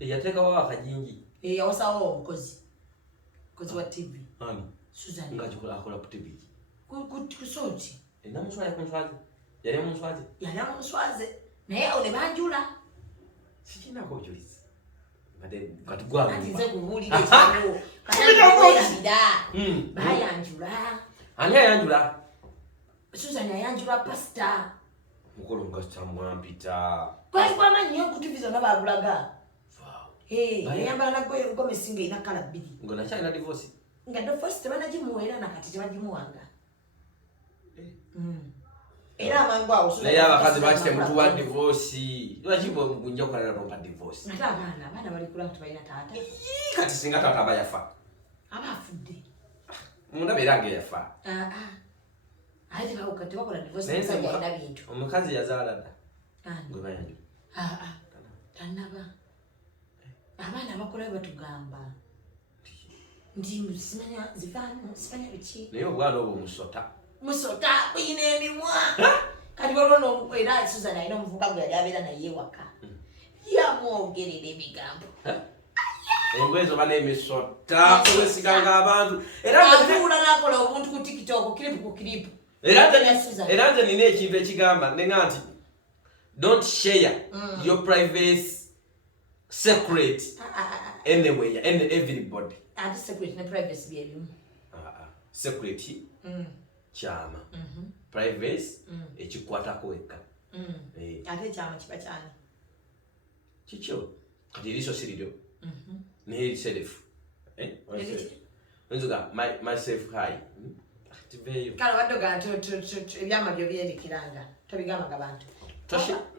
yateekawo akajingi yawasaawo omukozi wa TV ani Suzani nga akola ku TV kusoti namuswaze kunswaze yali amunswaze naye awo ne banjula sikinako bujulizi kati gwange nze kubuulira ekyo katakweyabira bayanjula ani ayanjula Suzani ayanjula pastor mukolo nga mwampita kwali kwamanyi nnyo ku TV zonna bagulaga yayambala nagomesi nga erina kala 2 nga nakyalina divorce nga divorce tebanagimuwa na kati tebagimuwanga era amangu awo naye abakazi bakite mutuwa divorce lwakigunja okukalira nompa divorce ate abaana balikula tebalina taata kati singa taata aba yafa aba afudde munda beera ngaeyafa ate tebakola divorce musajja alina bintu omukazi yazaala dda gwe bayanjula tanaba abaana bakola batugamba nti simanya zivaamu simanya biki naye obwana obwo musota buyina emimwa kati waliwo era Suzani alina omuvubuka gwe yali abeera naye ewaka yamwogerera ebigambo engoye zoba n'emisota owesiganga abantu atuula nakola obuntu ku TikTok kiripu ku kiripu era nze nina ekintu ekigamba nenga nti don't share your private secret anywhere and everybody ate secret ne privacy byebimu secret kyama privacy ekikwatako wekka ate ekyama kiba kyani kikyo kati eriiso siriryo naye eriserefu nzuga myself high tiveyo kale waddoga ebyama byo byerekiranga tobigamaga bantu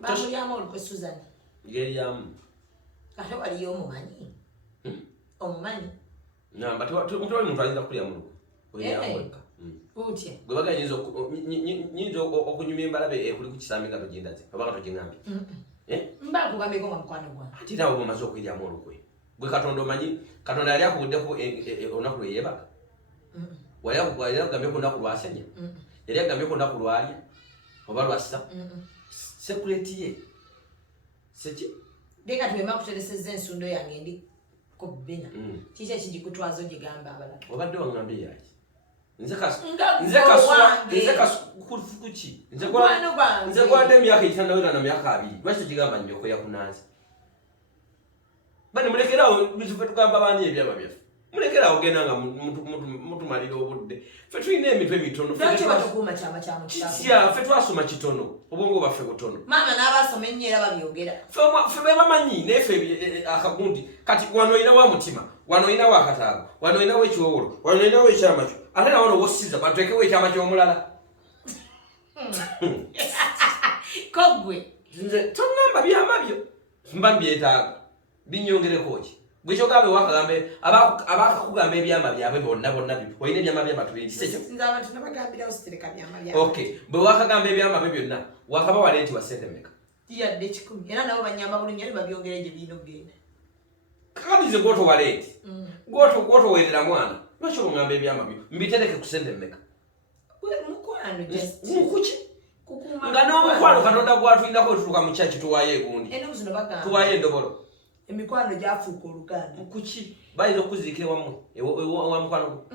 bamulyamu olukwe Suzani geryamu ate waliyo omumanyi namba mutwali muntu ayinza kulya mu lukwe utya gwe baga nyinza okunyumya embalabe ekuli ku kisambi nga togindaze oba nga togingambye mbakugambeko nga mukwano gwa ate nawe bwemaze okwiryamu olukwe gwe katonda omanyi katonda yali akuguddeku olunaku lweyebaga wali akugambyeko olunaku lwasenya yali akugambyeko olunaku lwalya oba lwassa sekureti ye seki deka tuwema kutereseza ensundo yange ndi ko bena kiki ekigikutwaza ogigamba abalala obadde wangambye yaki nze gwadde emyaka ekitandawera na myaka 2 lwaki tugigamba nyo okoya kunansi bani mulekerawo bitufe tugamba baani ebyama byaffe mulekerawo genda nga mutumalira obudde ffe tulina emitwe mitono ffe twasoma kitono obwongo bwaffe butono maama n'abasoma ennyo era babyogera ffe bebamanyi naye ffe akagundi kati wano olina wa mutima wano olina wa kataago wano olina wa ekiwowolo wano olina wa ekyama kyo ate nawono wosiza bateekewo ekyama ky'omulala kogwe nze tongamba byama byo mba mbyetaaga binyongereko ki bwe kyogambe wakagambe abakakugamba ebyama byabwe bonna olina ebyama byama okay bwe wakagamba ebyama bwe byonna wakaba wale nti wasente meka yadde 10 era nabo banyamba bulungi ali babyongera gye birina okugenda kakati nze gwoto waleeti gwoto werera mwana lwaki ongamba ebyama byo mbitereke ku sente meka mukwano mukuki nga n'omukwano katonda gwatuyinako tutuuka mu kyaki tuwaayo egundi tuwaayo endobolo emikwano gyafuuka oluganda kuki bayinza okuziikira wa mukwano gwo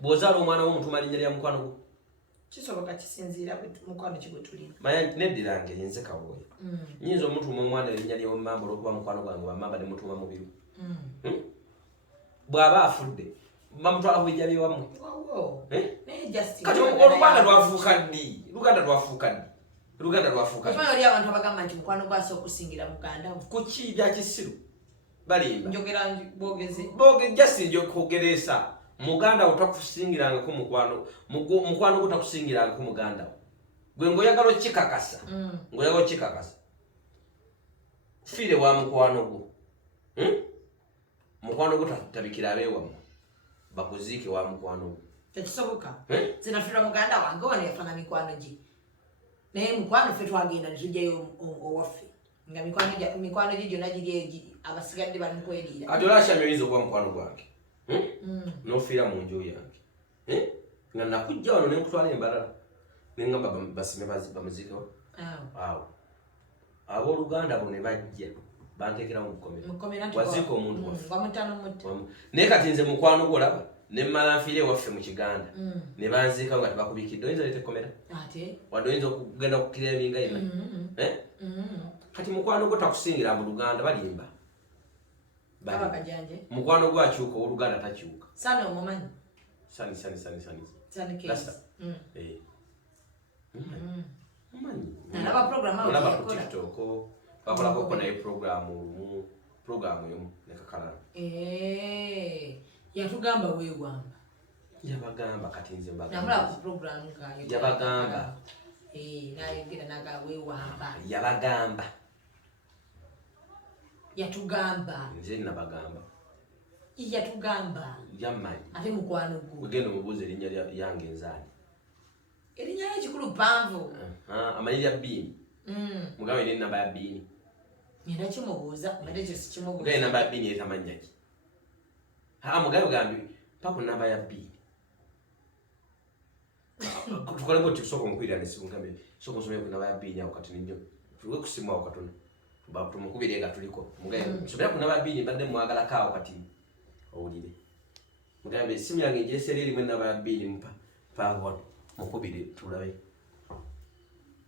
bw'ozaala omwana w'omutuma linnya lya mukwano gwo kisoboka kisinziira mukwano kigwe tulina manya neddirange yinze kawooya nyinza omutuma omwana erinnya ly'omumamba olw'okuba mukwano gwange wamamba ne mutuma mu biru bw'aba afudde bamutwala ku bijja byewammwe kati oluganda lwafuuka ddi oli abantu abagamba nti mukwano gwase okusingira muganda kuki bya kisiru balimba njogera bwogeze jasinja okwogeresa muganda wo takusingirangako mukwano gwo takusingirangako muganda wo gwe ng'oyagala okikakasa fiire wa mukwano gwo mukwano gwo tabikira abeewammwe bakuziike wa mukwano gwo tekisoboka zinafiirwa muganda wange wano yafana mikwano gye naye mukwano ffe twagenda netujjayo owaffe nga mikwano gye gyonna giri abasigadde bali mukweriira kati olaashamya oyinza okuba mukwano gwange n'ofiira mu nju yange nga nakujja wano nenkutwala embalala neŋŋamba basime bamuziikewo awo abooluganda bo ne bajja banteekerawo mukomera waziika omuntu waffe naye kati nze mukwano gwo olaba nemmala nfiire ewaffe mu kiganda ne banziikawo nga tebakubikidde oyinza leeta ekkomera wadde oyinza okugenda kukkira ebinga yina kati mukwano gwo takusingira mu luganda balimba mukwano gwo akyuka ow'oluganda takyuka sana omumanyi sani olaba ku tiktok bakolakoko naye programu emu nekakalana yatugamba weewamba yabagamba kati nze namula ku programu ngayo yabagamba nayogera naga weewamba yabagamba yatugamba nze nabagamba yatugamba yammanyi ate mukwano gwo wegenda omubuuza erinnya yange enzaani erinnya lye panvu amanyi lya bbiini mugabe ine enamba ya bbiini ngenda kimubuuza mbadde ekyo sikimubuuza mugabe enamba ya bbiini etamanya ki mugabe gambi mpaka namba ya bbiini tukole bwoti kusooka omukwirira nesimu ngambe sooka nsomere ku namba ya bbiini awo kati ninyo tuwe ku simu awo katono tumukubire nga tuliko mugabe nsomera ku namba ya bbiini mbadde mwagalako awo kati owulire mugambe esimu yange ngyesera erimu enamba ya bbiini mpa wano mukubire tulabe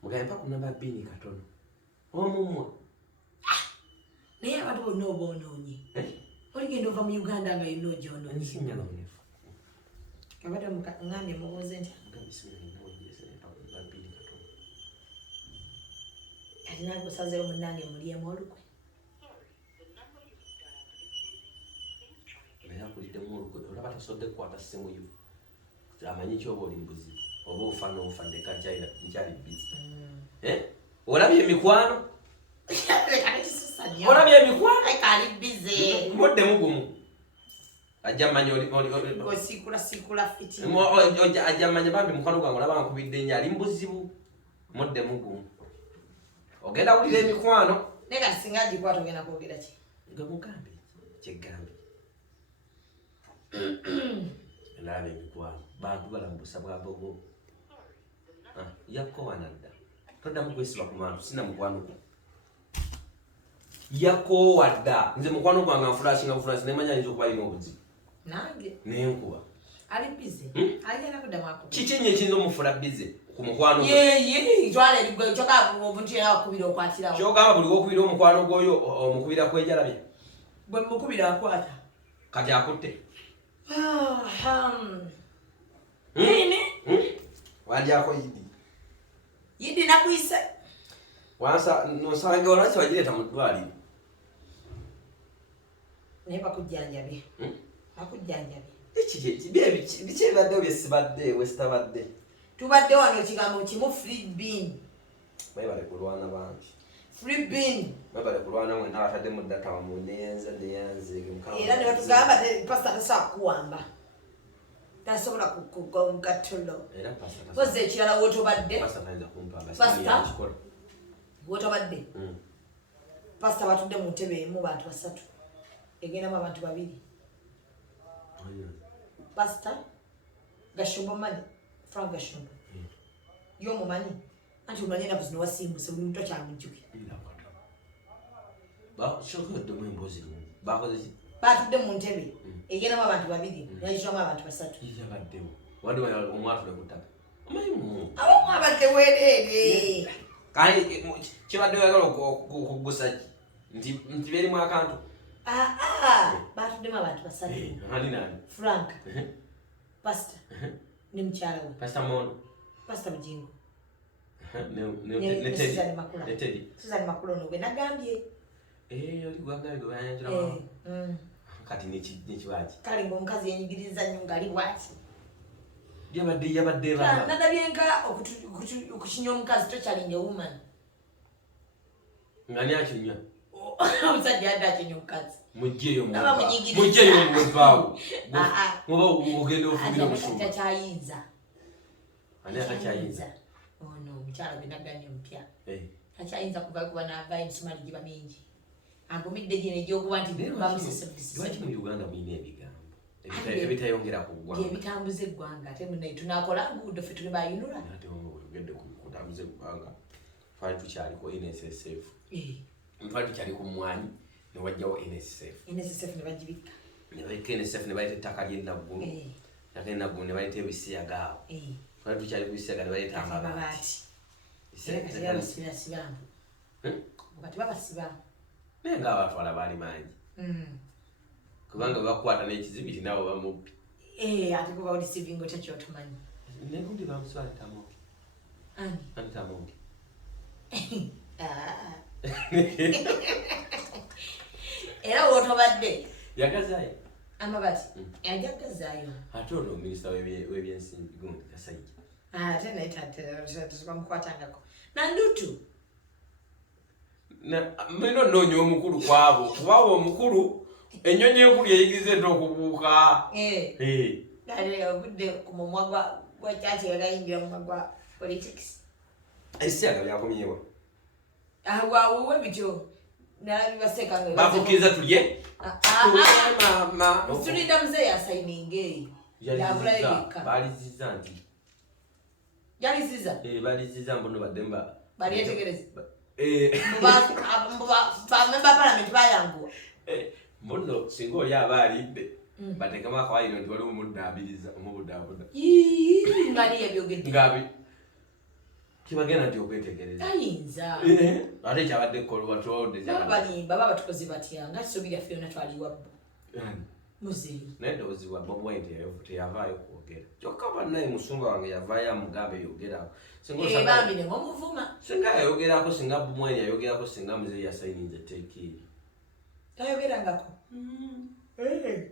mugambe mpa ku namba ya bbiini katono omumwa naye abantu bonna oba onoonye oligenda ova mu uganda nga yonna ogyonoonye kabadde ngambye mubuuze nti kati nagusazeyo munnange mulyemu olukwe naye akuliddemu olukwe olaba tasodde kukwata ssimu yo amanyi kyoba oli mbuzibu oba ofa noofa ndeka nkyali bizi olabye emikwano olabye emikwano muddemu gumu ajja manya ajja manya bambi mukwano gwange olaba nkubidde nnyo ali mbuzibu muddemu gumu ogenda wulira emikwano naye kati singa agikwata ogenda kwogera ki nga mugambe kyeggambe ndaba emikwano bantu balambusa bwabogo yakkowanadda toddamu kwesiba ku bantu sina mukwano gwo yakoowadda nze mukwano gwange nfulashinga nemanya ayinza okuba alina obuzibu nange nenkuba ali bize agenda kuddamu akuba kiki nnyo ekiyinza omufula bize ku mukwano kyogamba buli wokubira omukwano gwoyo omukubira kwejalabye bwe mukubira akwata kati akutte wandyako yidi nakuyise nosange olwaki wagireeta mu ddwaliro naye bakujjanjabye biki ebibaddewo byesibadde wesitabadde tubadde wano ekigambo kimu free bean mwebale kulwana bangi free bean mwebale kulwana mwena batadde mu data wamu neyanze era ne batugamba pasita tasobola kukuwamba tasobola kukugatulo pozi ekirala wotobadde pasita wotobadde pasita batudde mu ntebe emu bantu 3 egendamu abantu 2 pasita Gashumba mani Frank Gashumba yomumanyi anti omanyi enaku zino wasimbuse buli muntu akyamujjuke ba shokodde mu embozi bakoze ki batudde mu ntebe egenamu abantu babiri nayitamu abantu basatu yabaddewo wadi omwatule ku ttaka omanyi abamu abadde wereere kale kibadde oyagala okugusa nti berimu akantu batuddemu abantu basatu ani nani Frank Pasta ne mukyala we Pasta Mondo Pasta Bujingo ne Teddy Suzanne Makulo no gwe nagambye oli gwagala gwe bayanjira kati nekiwaaki kale ng'omukazi yenyigiriza nnyo ngali bwati yabadde bana nadabyenka okukinya omukazi tokyalinga woman ngani akinya omusajja yadde akinya omukazi mujjeyo mubaawo muba ogenda ofugira omusumba takyayinza ani atakyayinza ono omukyala gwe naganye omupya takyayinza kuba navayo emisumali giba mingi agumidde gino egyokuba nti lwaki mu Uganda mulina ebigambo ebitayongera ku ggwanga ebitambuza eggwanga ate munaye tunakola nguudo ffe tuli bayinula ate ogende kutambuza eggwanga twali tukyaliko NSSF twali tukyali ku mmwanyi ne wajjawo NSSF ne bagibikka ne bayika NSSF ne bayita ettaka ly'ennaggulu ate ennaggulu ne bayita ebisiyagaawo twali tukyali ku bisiyaga ne bayita amabaati kati babasiba naye ng'abatwala baali mangi kubanga bakwata n'ekizibiti nabo bamubbi ate kuba oli sivingo tekyotumanyi negundi bamuswale tamonge ani tamonge era wotobadde yagazaayo amabati yajagazaayo ate ono minisita w'ebyensimbi gundi Kasajja ate naye tetubamukwatangako nandutu mino nnoonya omukulu kwabo kubaba omukulu ennyonyi enkulu yeyigiriza ente okubuuka ovudde ku mumwa gwa kyaki yagayingira mumwa gwa politics esiyaga byakomyewa wawewe bityo nalabibaseeka bafukkiriza tulye tulinda muzeeyi yasayininga eyo baliziza nti yaliziza baliziza mbono baddemba balyetegereze bamemba palamenti bayanguwa mbono singa oli aba alidde batekemu akawayiro nti waliwo omuddaabiriza omubudaabuda ngani yabyogedde ngabi kibagenda nti okwetegereza ayinza ate kyabadde kolwatode baba batukoze batya nga kisobi lyaffe yonna twaliwabbo muzeeyi naye eddoboozi bwa Bob Wine teyavaayo kwogera kyokka bannaye musumba wange yavaayo amugambe yogerako bambi nemumuvuma singa yayogerako singa Bob Wine yayogerako singa muzeeyi yasayininze etteeka eryo tayogerangako tayogera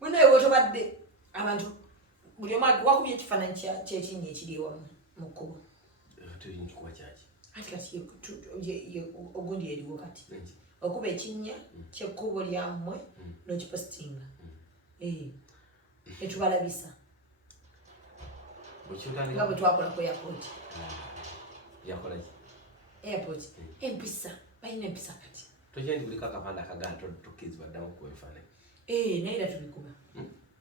munaye wotobadde abantu buli omu wakubye ekifaananyi kyekinnya ekiri ewamu mu kkubo tuyinza kyaki ati kati ogundi eriwo kati okuba ekinnya kyekkubo lyammwe nokipositinga netubalabisa nga bwe twakola ku airport yakolaki airport empisa balina empisa kati tokyandi kuliko akapande akagaa tokkizibwa ddamu kuba ebifaananyi naye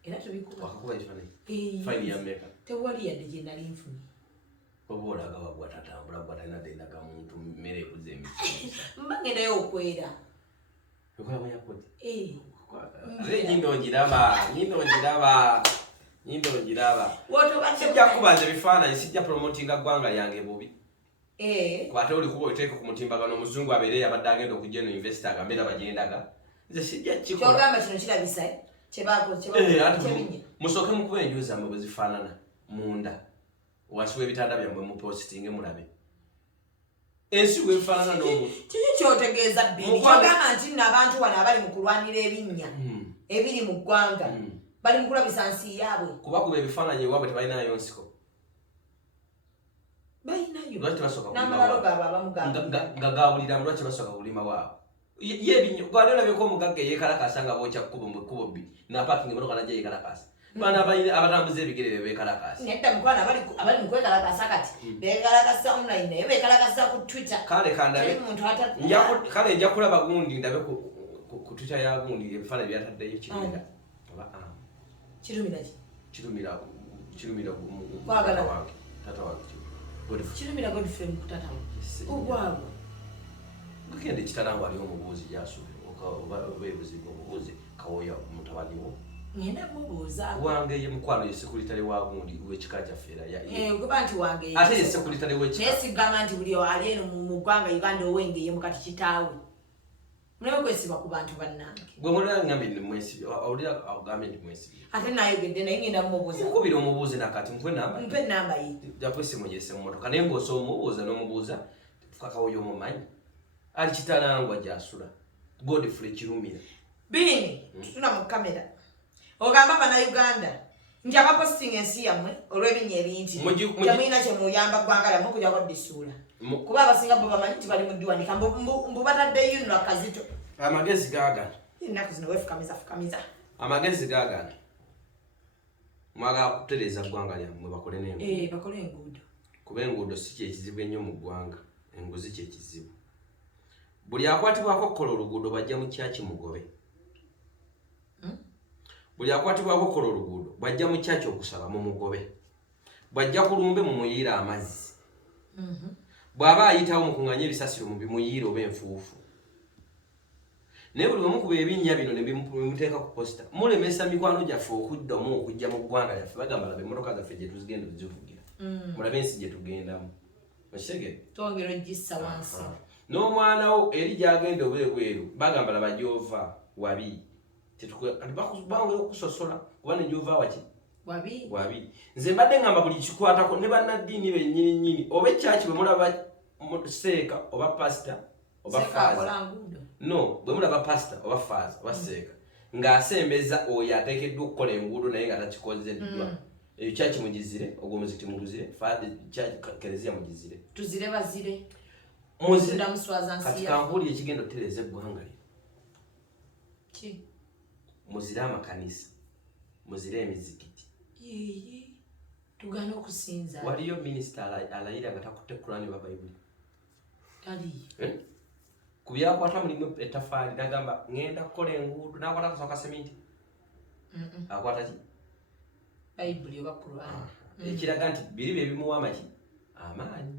era tubikuba wakakuba ekifaananyi faini yammeka tewali yadde gye nali nfunye oba olagaba bwatatambula bwatalina dendaga muntu mmere ekuza emiti mbagendayo okwera ekola mu airport nyindo ngiraba sijja kubanza ebifaananyi sijja promotinga ggwanga lyange bubi kwate olikuba oteeka ku mutimbagano omuzungu abeere yabadde agenda okujja eno investor agambe era bagendaga nze sijja kyogamba kino kirabisa musooke mukuba enju zammwe bwe zifaanana munda wansi w'ebitanda byammwe mupositinge mulabe ensi bwebifaanana n'omuntu kiki kyotegeeza bbiri kyogamba nti nno abantu wano abali mu kulwanira ebinnya ebiri mu ggwanga bali mu kulabisa nsi yaabwe kuba kuba ebifaananyi ewaabwe tebalinayo nsiko balinayo lwaki tebasooka n'amalalo gaabwe nga gaawuliramu lwaki basooka kulima waabwe yebinyo gwali olabyeko omugagga eyeekalakasa nga bookya kkubo mu kkubo bbi napakinga emotoka najja yeekalakasa baana abatambuza ebigere bebeekalakasa nedda mukwano abali mu kwekalakasa kati beekalakasa online naye beekalakasa ku Twitter kale nja kulaba gundi ndabe ku Twitter ya gundi ebifaananyi byataddeyo kirumira kirumira Godfrey mu kutata we ogwabwe Kugenda ekitalangwa ali omubuuzi gyasula obeebuziga omubuuzi kawoya mutabaniwo ngenda mubuuza wange ye mukwano ye sekuritale wa gundi w'ekika kyaffe era kuba nti wange ate ye sekuritale w'ekika naye sigamba nti buli ali eno mu ggwanga Uganda owengeye mu kati kitaawe muleme kwesiba ku bantu bannange gwe mulala ngambe ndi mwesibi awulira agambe ndi mwesibi ate nayogedde naye ngenda mumubuuza nkubira omubuuzi nakati mpe namba ye jakwesimu gyese mu motoka naye ng'osa omubuuza n'omubuuza kakawoyo omumanyi ali kitalangwa gyasula Godfrey Kirumira bini tuna mu kamera ogamba bannayuganda nti abapositinga ensi yammwe olw'ebinnya ebingi temulina kye muyamba ggwanga lyammwe okujjako ddisuula kuba abasinga bo bamanyi nti bali mu ddiwanika mbu batadde yunula kazito amagezi gaagana ennaku zino wefukamiza amagezi gaagana mwagala kutereeza ggwanga lyammwe bakole n'enguudo bakole enguudo kuba enguudo si kyekizibu ennyo mu ggwanga enguzi kyekizibu buli akwatibwako okukola oluguudo bajja mu kyaki mugobe buli akwatibwako okukola oluguudo bajja mu kyaki okusaba mu mugobe bwajja ku lumbe mu muyiira amazzi bw'aba ayitawo mukunganya ebisasiro mu bimuyiira oba enfuufu naye buli wemukuba ebinnya bino ne bimuteeka ku posita mulemesa mikwano gyaffe okuddamu okujja mu ggwanga lyaffe bagamba labe emmotoka zaffe gye tuzigenda tuzivugira mulabe ensi gye tugendamu okitegedde twongera ogissa wansi n'omwana wo eri gy'agenda obweru bagamba laba gy'ova wabi bawongera okusosola kuba ne gy'ova waki wabi nze mbadde ngamba buli kikwatako ne bannaddiini bennyininyini oba ekyaki bwe mulaba seeka oba pasita oba faaza no bwe mulaba pasita oba faaza oba seeka ng'asembeza oyo ateekeddwa okukola enguudo naye nga takikozeddwa eyo kyaki mugizire ogwo muzikiti muguzire kereziya mugizire tuzire bazire kati kankuulira ekigenda otereeza eggwanga lyo muzire amakanisa muzire emizikiti tugana okusinza waliyo minisita alayira nga takutte Kurani oba Bayibuli ku byakwata mulimu ettafaali nagamba ngenda kukola enguudo nakwata kasoka seminti akwata ki Bayibuli oba Kurani ekiraga nti biri bye bimuwa amaki amaanyi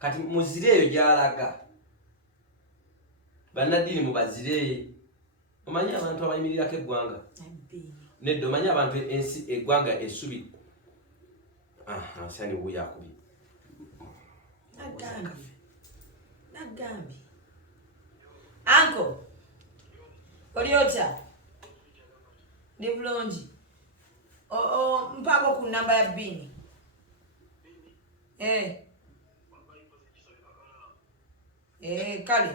kati muzire eyo gy'alaga bannaddiini mubazire omanyi abantu abayimirirako eggwanga nedda omanyi abantu ensi eggwanga essubi sani buyakubi nagambi anko oli otya ndi bulungi mpaako ku namba ya bbini kale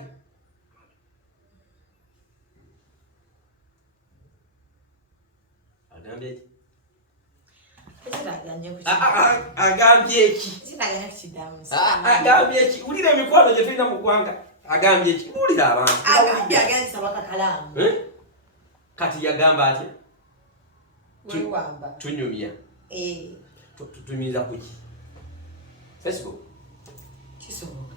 agambye eki agambye eki ulira emikwano gye tulina mu ggwanga agambye eki buulira abantu kati yagamba atya tunyumya tunyumiza kuki Facebook kisoboka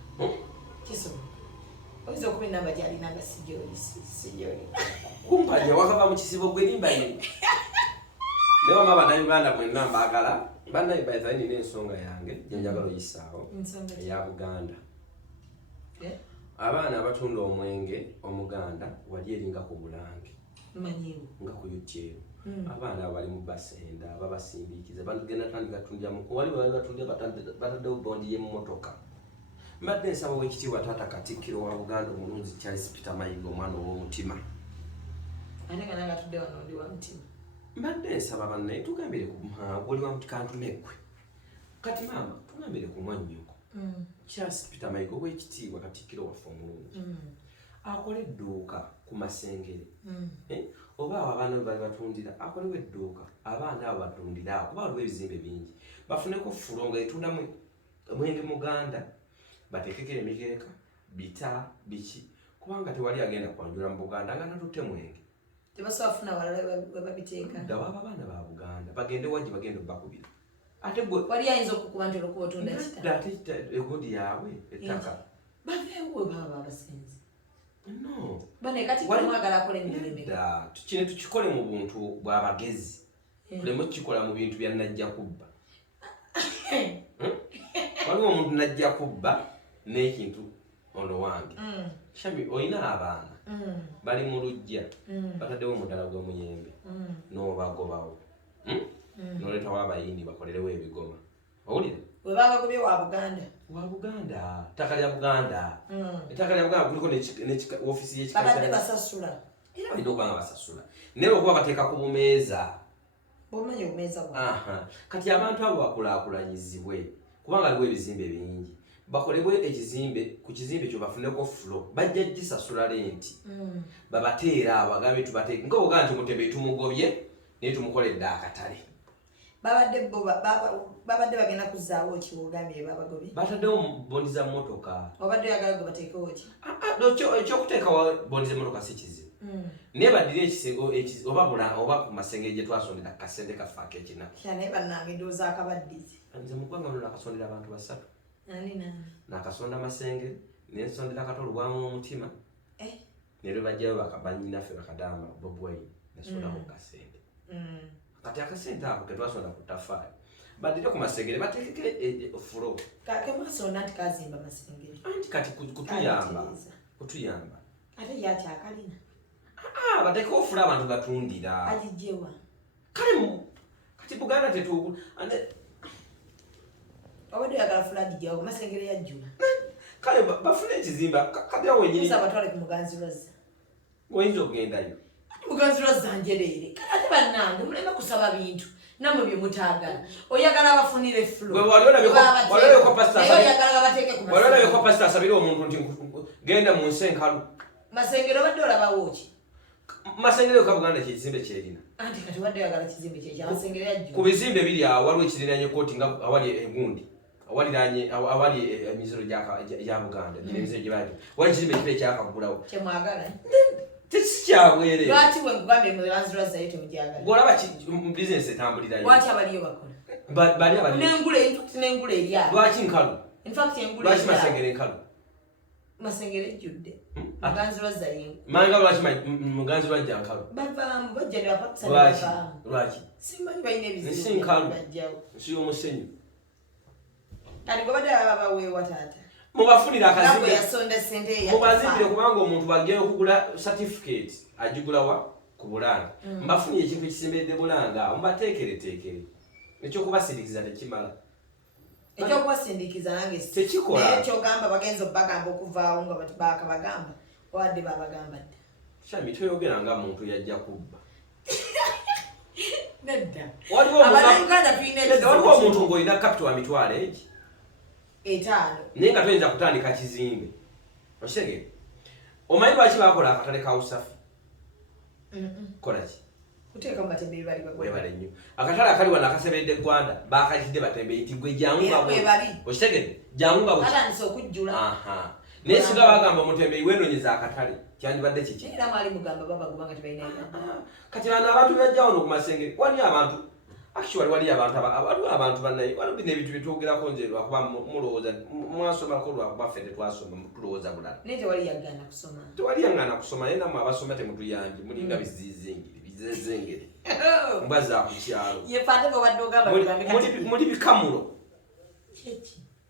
oyinza okuba enamba gyalinanga sijoli kumpanya wakava mu kisibo gwe limba yino ne wama bannayuganda mwenna mbaagala bannayibaza nina ensonga yange gyenjagala oyisaawo eya Buganda abaana abatunda omwenge omuganda wali eringa ku Bulange nga ku YouTube abaana abali mu basenda babasindiikiza bagenda tandika tundya wali batundya bataddewo bondi y'emmotoka mbadde nsaba w'ekitiibwa taata Katikkiro wa Buganda omulunzi Charles Peter Mayiga omwana ow'omutima mbadde nsaba bannaye tugambire ku mhango oli wa mutikantulekwe kati maama tugambire ku mwannyoko Charles Peter Mayiga ow'ekitiibwa Katikkiro waffe omulungi akole edduuka ku Masengere oba abo abaana bali batundira akolewo edduuka abaana abo batundira kuba waliwo ebizimbe bingi bafuneko fulo nga etundamu omwenge muganda bateekeko emikeeka bita biki kubanga tewali agenda kwanjula mu Buganda nga natutte mwenge tebasobola kufuna walala webabiteeka ddawo abo abaana ba Buganda bagende wajje bagenda obbakubira ate gwe wali ayinza okukuba nti olwokuba otunda kita ate egundi yaabwe ettaka baveewo baba abasenzi no bane kati mwagala akole emirimu kino tukikole mu buntu bw'abagezi tuleme okukikola mu bintu bya najja kubba waliwo omuntu najja kubba n'ekintu ono wange shami oyina abaana bali mu lujja bataddewo omudala gw'omuyembe n'obagobawo n'oleetawo abayindi bakolerewo ebigoma owulira bwe babagobye wa Buganda ttaka lya Buganda ettaka lya Buganda kuliko ofiisi y'ekikabadde basasula era balina okuba nga basasula naye okuba bateeka ku bumeeza bomanyi obumeeza kati abantu abo bakulaakulanyizibwe kubanga aliwo ebizimbe bingi bakolebwe ekizimbe ku kizimbe kyo bafuneko fulo bajja gisasula lenti babateera abo agambe tubateeke nga ogaa nti Mutembe tumugobye naye tumukoledde akatale babadde bagenda kuzaawo ekiwogambye babagobye bataddewo bondi za mmotoka obadde oyagala gwe bateekewo ki ekyokuteekawo bondi z'emmotoka si kizibu naye badire oba ku masengere gye twasondera ku kasente kaffe ak'ekinaku naye bannange ndowooza akabaddizi nze mu ggwanga muno nakasondera abantu 3 nakasonda masengere nensondera katolo bwamu omutima ne lwe bajjayo banyinaffe bakadamba bobwayi nasondamu kasente kati akasente ako ketwasonda ku ttafaali badire ku masengere bateekeke fulo kakemwasonda nti kazimba masengere anti kati kutuyamba ate yakyakalina bateekewo fulo abantu batundira agijjewa kale kati Buganda obadde oyagala fulo agijjewo masengere yajjula kale bafune ekizimba kati awo wenyini batwale ku Muganzirwazza oyinza okugendayo Muganzirwazza njereere ate bannange muleme kusaba bintu namwe bye mutaagala oyagala abafunire fulo walolabeko pasita asabire omuntu nti genda mu nsi enkalu masengere obadde olabawo ki masengere ka Buganda kyekizimbe kyerina anti kati wadde oyagala kizimbe kyekyamasengere yajju ku bizimbe biri awo waliwo ekirinanye kooti nga awali egundi awali emiziro gya Buganda emiziro gye bali wali ekizimbe kibe ekyakagulawo kyemwagala tekikyabwere lwaki we nkugambye Muganzirwazzayo temujagala golaba bizinesi etambulirayo lwaki abaliyo bakola n'engula eryawo lwaki nkalu lwaki masengere nkalu masengere ejjudde Muganzirwazza manga lwaki Muganzirwazza nkalu bavaamu bajja ne bapakisa lwaki simanyi balina ebizibu si nkalu si omusenyu kati gwe badde babaweewa taata mubafunira akazimbe yasonda sente mubazimbire kubanga omuntu bwagenda okugula certificate agigulawa ku Bulanga mbafunire ekintu ekisimbedde Bulanga mubateekereteekere ekyokubasindikiza tekimala ekyokubasindikiza nange tekikola ekyogamba bagenza obbagamba okuvaawo nga bati bakabagamba wadde babagamba dda shami toyogera nga muntu yajja kubba nedda waliwo omuntu ng'olina capital wa mitwalo egi 5 naye nga toyinza kutandika kizimbe okitegeera omanyi lwaki bakola akatale ka usafi kola ki kuteekamu batembeeyi bali webale nnyo akatale akali wano akaseberedde eggwanda bakayitidde batembeeyi nti gwe jangu nga okitegeere jangu nga atandise okujjula naye singa bagamba omutembeeyi wenoonyeza akatale kyandibadde kiki era mwali mugamba babagoba nga tebalina kati bano abantu bajja wano ku masengere wali abantu actually wali abantu bannaye waliwo n'ebintu bitwogerako nze lwakuba mulowooza mwasomako lwakuba ffe tetwasoma tulowooza bulala naye tewali yagaana kusoma tewali yaŋŋaana kusoma naye nammwe abasoma temutuyambye mulinga bizezengere mbwa za ku kyalo muli bikamulo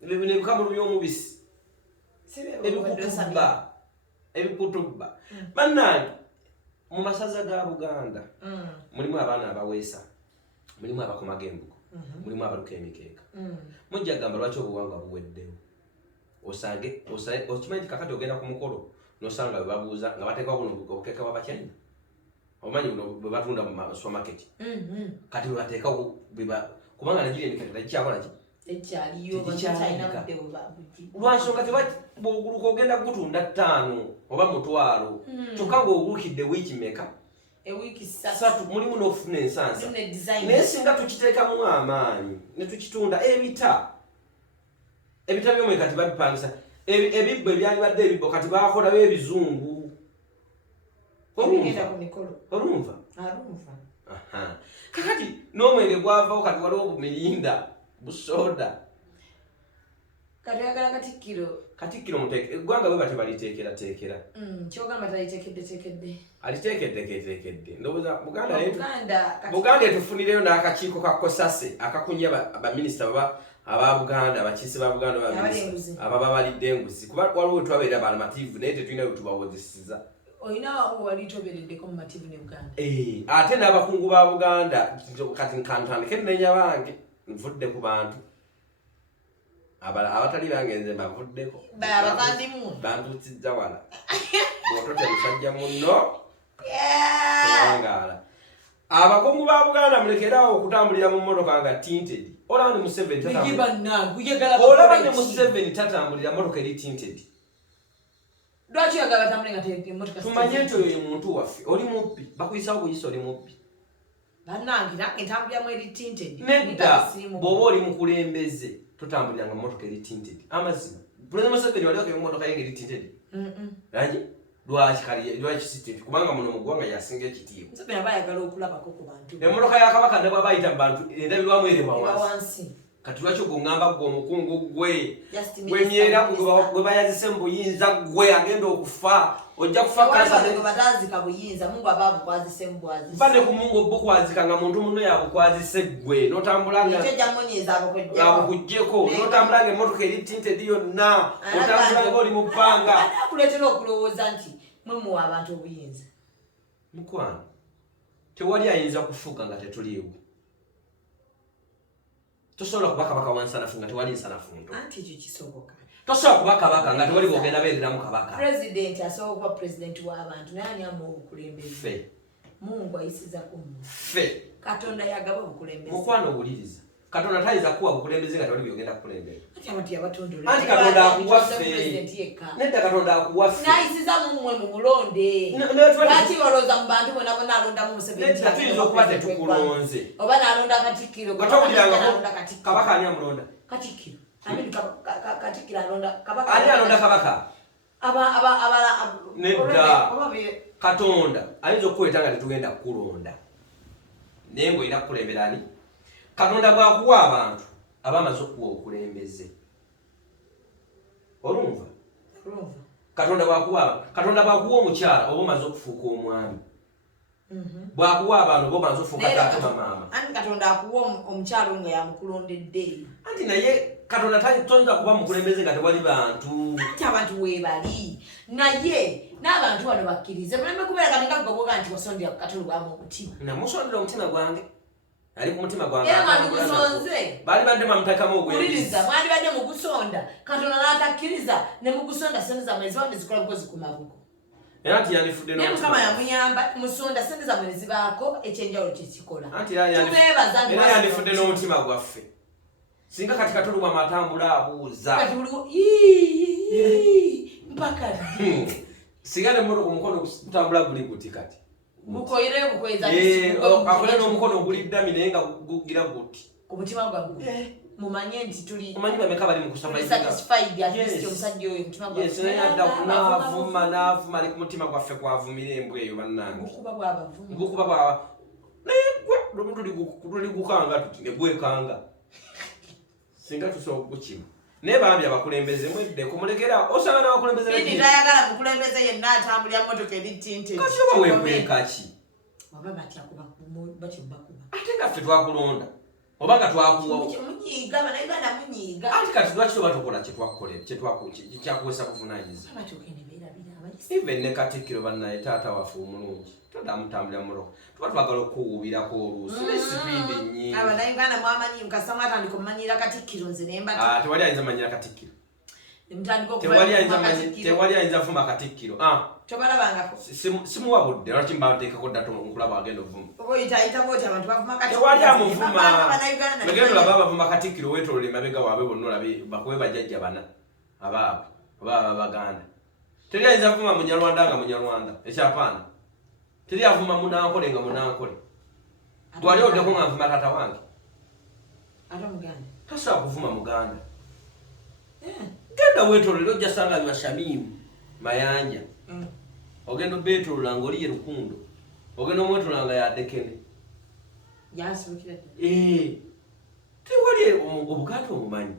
ebikamulo by'omubisi ebikutubba bannange mu masaza ga Buganda mulimu abaana abaweesa mulimu abakomaga embugo mulimu abaluka emikeeka mujja gamba lwaki obuwangwa buweddewo okimanyi nti kakati ogenda ku mukolo nosanga bwe babuuza nga bateekawo buno obukeeka bw'Abachina omanyi buno bwe batunda mu supermarket kati bwe bateekawo kubanga nagira emikeeka tekikyakola ki lwansonga bw'oguluka ogenda kugutunda 5 oba 1,000 kyokka ng'ogulukidde wiiki meka ewiiki 3 mulimu n'okufuna ensansa naye singa tukiteekamu amaanyi ne tukitunda ebita byomwe kati babipangisa ebibbo ebyali badde ebibbo kati bakolawo ebizungu olumva kakati n'omwenge gwavawo kati waliwo obumirinda busoda kati oyagala katikkiro muteeke eggwanga bwe bati baliteekerateekera kyogamba taliteekeddeteekedde aliteekeddeketeekedde ndowooza Buganda etufunireyo n'akakiiko ka Kosase akakunya baminisita baba aba Buganda abakisi ba Buganda babiri ababa balidde enguzi kuba waliwo twabeera ba mativu naye tetulina bwe tubawozesiza oyina wali tobereddeko mu mativu ne Buganda ate n'abakungu ba Buganda kati nkantandike nnenya bange nvudde ku bantu abatali bangenze mbavuddeko bantutsizza wala bw'ototya musajja munno kubangala abakungu ba Buganda mulekerawo okutambulira mu mmotoka nga tinted olaba ne mu 7 tatambulira mmotoka eri tinted lwaki yagala batambule nga emmotoka tumanye nti oyo muntu waffe oli mubbi bakuyisawo buyisa oli mubbi bannange nange ntambuliramu eri tinted nedda bw'oba oli mukulembeze totambulira nga mmotoka eri tinted amazima President Museveni wali okyo mmotoka ye ngeri tinted yanyi lwaki sitinted kubanga muno mu ggwanga yasinga ekitiibwa Museveni aba ayagala okulabako ku bantu emmotoka ya kabaka ne bw'aba ayita mu bantu endabirwamu erebwa wansi kati lwaki ogw'oŋŋamba gwe omukungu gw'emyera gwe bayazise mu buyinza gwe agenda okufa ojja kufa batazika buyinza mungu aba bukwazise mu bwazi bane ku mungu obukwazika nga muntu munno yabukwazise gwe n'otambula nga abukuggyeko n'otambula nga emmotoka eri tinted yonna n'otambula nga oli mu bbanga akuleetera okulowooza nti mwe muwa abantu obuyinza mukwano tewali ayinza kufuuka nga tetuliiwo tosobola kuba kabaka wansanafu nga tewali nsanafu nto anti ekyo kisoboka tosobola kuba kabaka nga tewali bwogenda beereramu kabaka president asobola kuba president w'abantu naye ani amuwa obukulembeze mungu ayisiza ku ffe katonda yagaba obukulembeze mukwano owuliriza katonda tayinza kuwa bukulembeze nga tewali byogenda kukulembera anti yabatondole anti katonda akuwa ffe nedda katonda akuwa ffe nayisiza mumwe mu mulonde lwaki olowooza mu bantu bonna bonna alondamu Museveni tuyinza okuba tetukulonze oba n'alonda Katikkiro kabaka ani amulonda Katikkiro Katikkiro alonda kabaka ani alonda kabaka nedda katonda ayinza okukweta nga tetugenda kukulonda naye ng'olina kukulembera ani katonda bw'akuwa abantu aba amaze okuwa obukulembeze olumva katonda bw'akuwa omukyala oba omaze okufuuka omwami bw'akuwa abantu oba omaze okufuuka taata maama anti katonda akuwa omukyalo nga yamukulondedde anti naye katonda tonza kuba mukulembeze nga tewali bantu anti abantu weebali naye n'abantu bano bakkirize mulembe kubeera kati nga ggoboga nti wasondera ku katolo bwamu omutima namusondera omutima gwange ali ku mutima gwange era mwandigusoze baali badde bamutakamu ogwuliriza mwandibadde mugusonda katonda n'atakkiriza ne mugusonda sente zammwe ziba nezikola bukozi ku mabugo era nti yandifudde naye mukama yamuyamba musonda sente zammwe ne zibaako ekyenjawulo kyekikola tubeebaza era yandifudde n'omutima gwaffe singa kati katolo bwamatambula abuuza kati buliwo mpaka ddi singa ne mmotoka omukono gutambula guli guti kati mukoyire bukweza akole n'omukono oguli ddami naye nga gugira guti ku mutima gwaggwe mumanye nti tuli omanyi bameka bali mu satisfied at least omusajja oyo mutima gwaggwe n'avuma ali ku mutima gwaffe kwavumira embwa eyo bannange ngukuba bwaba naye gwe tuligukanga tuti ne gwekanga singa tusobola okukima naye bambi abakulembeze mwedde kumulekera osanga n'abakulembeze tayagala mukulembeze yenna atambulira mmotoka eri tinted kati oba weekwekaki waba batyakuba ate nga ffe twakulonda oba nga munyiiga banauganda munyiiga anti kati lwaki oba tokola kyakuwesa buvunaanyiza even ne Katikkiro bannaye taata waffe omulungi todamutambulira mumotoka tuba twagala okuwuubirako oluusi nesipindi nnyingi abanauganda mwamanyi nkasa mwatandika omumanyira Katikkiro nze nembata tewali ayinza manyira Katikkiro tewali ayinza vuma Katikkiro tobalabangako simuwabudde lwaki mbateekako dda nkulaba agenda ovuma tewali amuvuma begenda olaba abavuma Katikkiro weetolole mabega waabwe bonna olabe bakube bajjajja bana abaabwe oba ababaganda teri ayinza vuma munyarwanda nga munyarwanda ekyapaana teri avuma munankole nga munankole gwali oddeko nga nvuma taata wange tasobola kuvuma muganda genda weetolole ojja sanga bashamimu mayanja ogenda obeetolola ng'oli ye Lukundo ogenda omwetolola nga yaddekene tewali obuganda omumanyi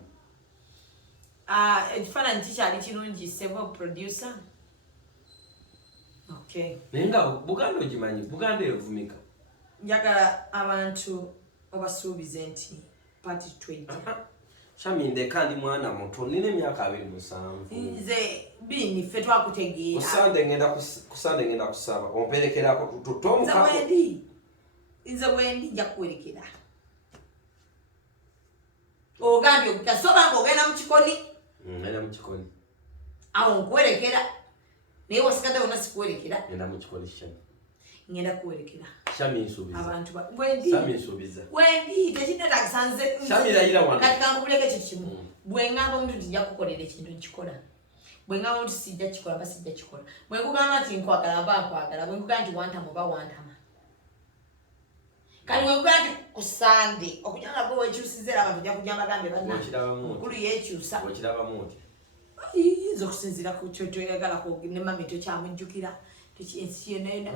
ekifaananyi kikyali kirungi sebo producer naye nga buganda ogimanyi buganda evumika njagala abantu obasuubize nti party 20 Shaminde kandi mwana muto nine emyaka 27. Nze bini ffe twakutegeera. Kusande ngenda kusaba. Omperekerako tutomuka. Nze wendi nja kuwerekera. Ogambye okasoba ng'ogenda mu kikoni. Ngenda mu kikoni. Awo nkuwerekera. Naye wasikadde wonna sikuwerekera. Ngenda mu kikoni Shami. Ngenda kuwerekera. Shami nsuubiza. Abantu wendi. Shami nsuubiza. Wendi tekinetaagisanze. Shami layira wano. Kati kankubuleko ekintu kimu. Bwe ngamba omuntu nti nja kukolera ekintu nkikola. Bwe ngamba omuntu sijja kikola mba sijja kikola. Bwe nkugamba nti nkwagala mba nkwagala. Bwe nkugamba nti wantama oba wantama. Kali bwe nkugamba nti ku Sande okujanga gwe weekyusiza era abantu ojja kujja mbagambye bannange. Mukulu yeekyusa. Okirabamu oti. Yinza okusinziira ku kyoyagala ne mami tokyamujjukira. Ensi yenayina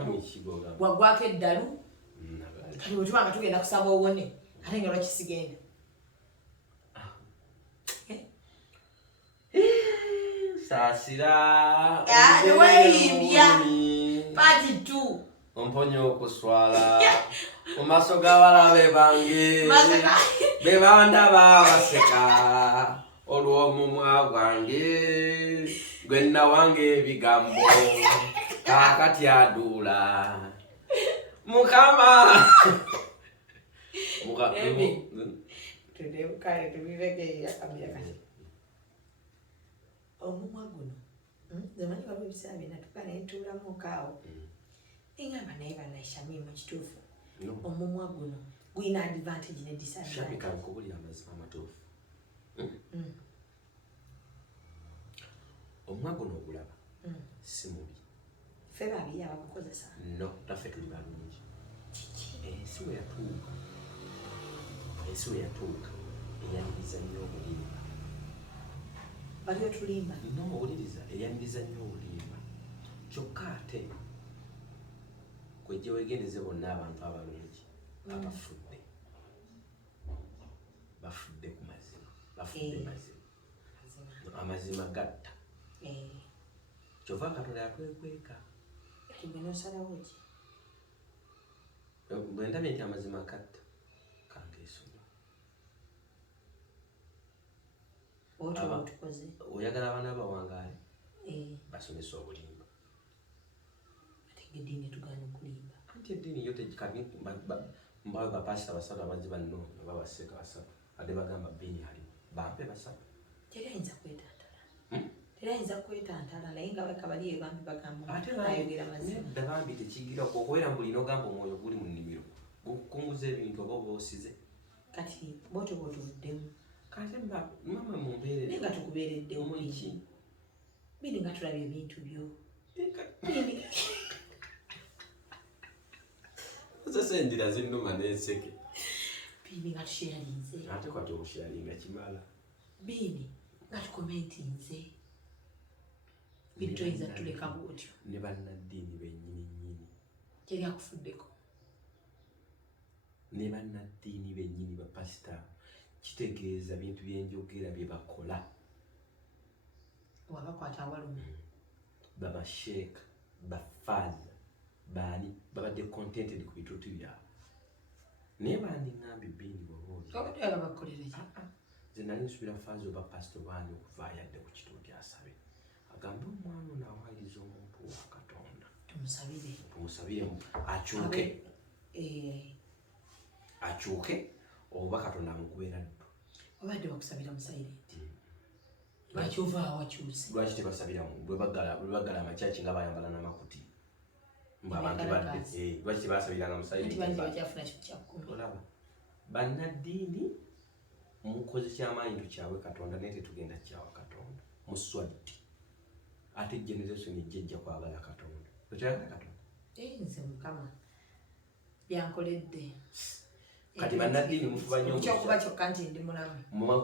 wagwako eddalu. Kati bwe tubanga tugenda kusaba owone ate nga lwaki sigenda. Saasira weeyimbya pati 2 omponye okuswala mu maaso g'abalabe bange be bandaba baseka olw'omumwa gwange gwenna wange ebigambo kakati aduula Mukama tudebukale tubivege yakamira kati omumwa guno zemanyi waliwo ebiseera byonna tukala netuulamu kaawo engamba naye bannayishami mu kituufu omumwa guno guyina advantage ne disadvantage. Nkubulira amazima amatuufu. Omumwa guno ogulaba si mubi. Ffe babiri abagukozesa. No, taffe tuli balungi. Ensi we yatuuka eyaniriza nnyo obulimba. Bali otulimba? No, owuliriza eyaniriza nnyo obulimba. Kyokka ate kwejje weegendeze bonna abantu abalungi abafudde. Bafudde ku mazima. Bafudde mazima. Amazima gatta. Kyova Katonda yatwekweka. Nosalawo ki? Bwe ndabye nti amazima gatta kangeesonyiwa. Oyagala abaana bawangaale basomesa obulimba. Ate eddiini tugaana okulimba. Anti eddiini yo tekikati mbawe bapasita basatu abazzi banno ne babaseka basatu ate bagamba bbiini aliwo bampe basatu. Teri ayinza kwetantala naye nga bakabali ebambi bagamba ayogera mazima. Bambi tekigira okubeera mu bulina ogamba omwoyo guli mu nnimiro gukunguza ebintu oba oba osize. Kati boto buddemu. Kati mama mumbeere naye nga tukubeereddemu iki? Bini nga tulabye ebintu byo. Sasa endira zinnuma n'enseke. Bini nga tusharinze. Ate kwati okusharinga kimala. Bini nga tukomentinze. Bini toyinza tuleka bwotyo. Ne bannaddiini bennyini. Teri akufuddeko. Ne bannaddiini bennyini bapasita kitegeeza bintu byenjogera bye bakola. Wabakwata awalume. Babasheeka, bafaaza, baani babadde contented ku bituutu byabwe. Naye bandiŋŋambye Bini bw'oba obadde oyagala bakukolere ki? Nze nali nsubira faaza oba pasito baani okuvaayo adde ku kituuti asabe. Agambe omwana ono awaayiriza omuntu wa Katonda. Tumusabire akyuke. Akyuke oba Katonda amukubeera ddu. Obadde bakusabira mu silent. Lwaki ovaawo wakyuse? Lwaki tebasabira bwe bagala amakyaki nga bayambala n'amakuti? Abantu badde. Lwaki tebasabiranga mu silent? Olaba bannaddiini mukoze ky'amaanyi tukyabwe Katonda naye tetugenda kyawa Katonda. Muswadde. Ate generation ejja kwagala Katonda. Okyagala Katonda? Nze Mukama byankoledde. Kati bannaddiini mufuba nnyo ekyokuba kyokka nti ndi mulamu.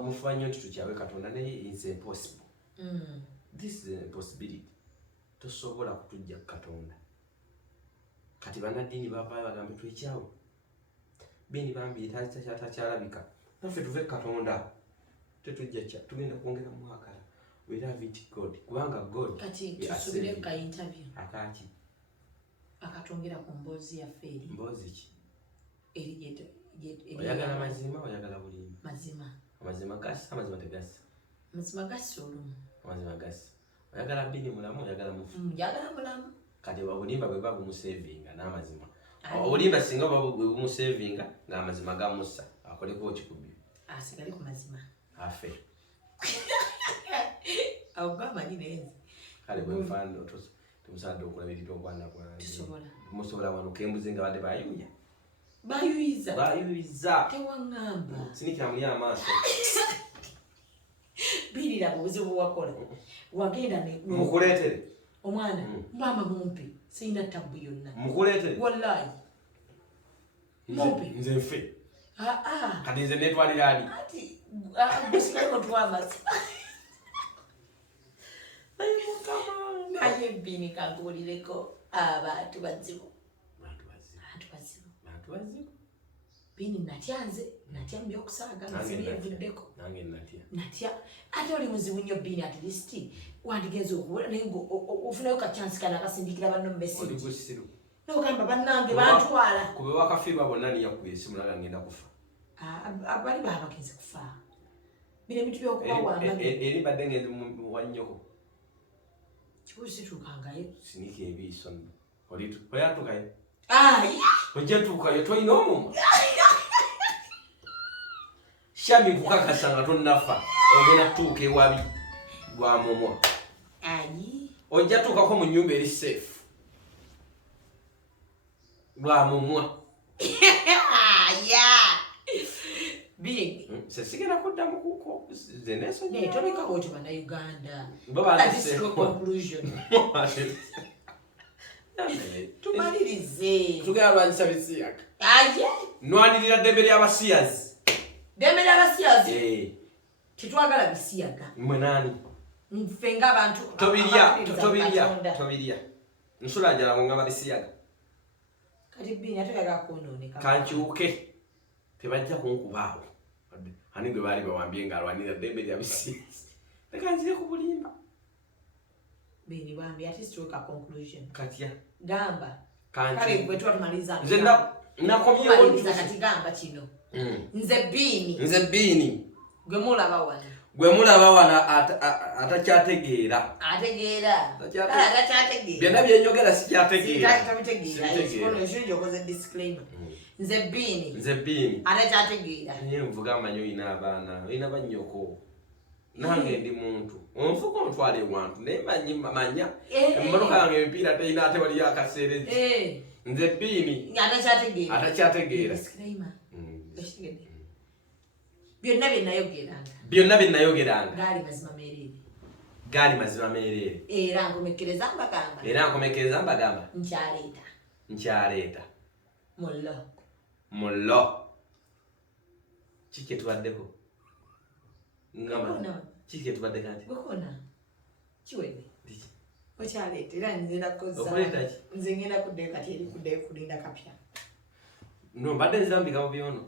Mufuba nnyo nti tukyawe Katonda naye is impossible. This is an impossibility. Tosobola kutujja Katonda. Kati bannaddiini bavaayo bagambe twekyawe. Bini bambi takyalabika. Naffe tuve Katonda. Tetujja kya tugenda kwongera mu mwakala. We love it God. Kubanga God. Kati tusubire ku interview. Akaki. Akatongera ku mboozi yaffe eri. Mboozi ki? Eri Oyagala mazima oyagala bulimba? Mazima. amazima gasa amazima tegasa amazima gasa olumu amazima gasa oyagala bini mulamu oyagala mufu njagala mulamu kati obulimba bwe babu mu savinga n'amazima obulimba singa babu bwe mu savinga n'amazima gamussa akoleko kikubbi asigale ku mazima afe awugamba nyine kale bwe mfano tumusade okulabirira obwana bwange musobola wano kembuzi nga badde bayuyiza tewangamba sinikira muli amaaso birira bubuzibu wakola wagenda mukuleetere omwana mama mumpi sina tabu yonna mukuleetere wallahi mumpi nze nfe kati nze netwalira ani ati gusigale otwamazi naye bini kankubulireko abantu bazibu bini natya mbyokusaaga nzibyevuddeko natya ate oli muzibu nnyo bini at least wandigenza okuwula naye ofunayo kachansi kana akasindikira banno mumesagi nogamba bannange bantwala kube wakafiirwa bonna niyakuba esimu naga ngenda kufa abali baba bagenze kufa bino ebintu byokubawamba eri badde ngenze wanyoko kikusituukangayo sinika ebiiso oyatukayo ojetuukayo toyina omuma shami kukakasa nga tonnafa ogenda tuuka ewabi gwa mumwa ojja tuukako mu nnyumba eri safe lwa mumwa sesigenda kuddamu kuko zenetobikawo otyo bannayuganda tumalirize tugenda lwanyisa bisiyaga nwanirira ddembe ly'abasiyazi tetwagala bisiyaga mwe nani nfe ng'abantu tobirya nsula njala ng'aba bisiyaga kati bini ate oyagala kwonooneka kankyuke tebajja kunkubaawo ani gwe baali bawambye ng'alwanira ddembe lya bisiyazi tekanzire ku bulimba bini bambi ate situuka conclusion katya gamba kale gwe twatumaliza nze nakomyewo kati gamba kino nze bini gwe mulaba wana atakyategeera ategeera byonna byenyogera sikyategeera nze bini atakyategeera naye nvuga amanyi oyina abaana oyina bannyoko nange ndi muntu onfuka ontwala ewantu naye manya emmotoka yange emipiira teyina ate waliyo akaseerezi nze bini atakyategeera byonna byenayogeranga gaali mazima meereere era nkomekereza mbagamba nkyaleeta mullo kiki etubaddeko kiki etubadde kati kiwedde okyaleeta era nze ngenda kuddeyo kati eri kuddeyo kulinda kapya no mbadde nzambika mu byono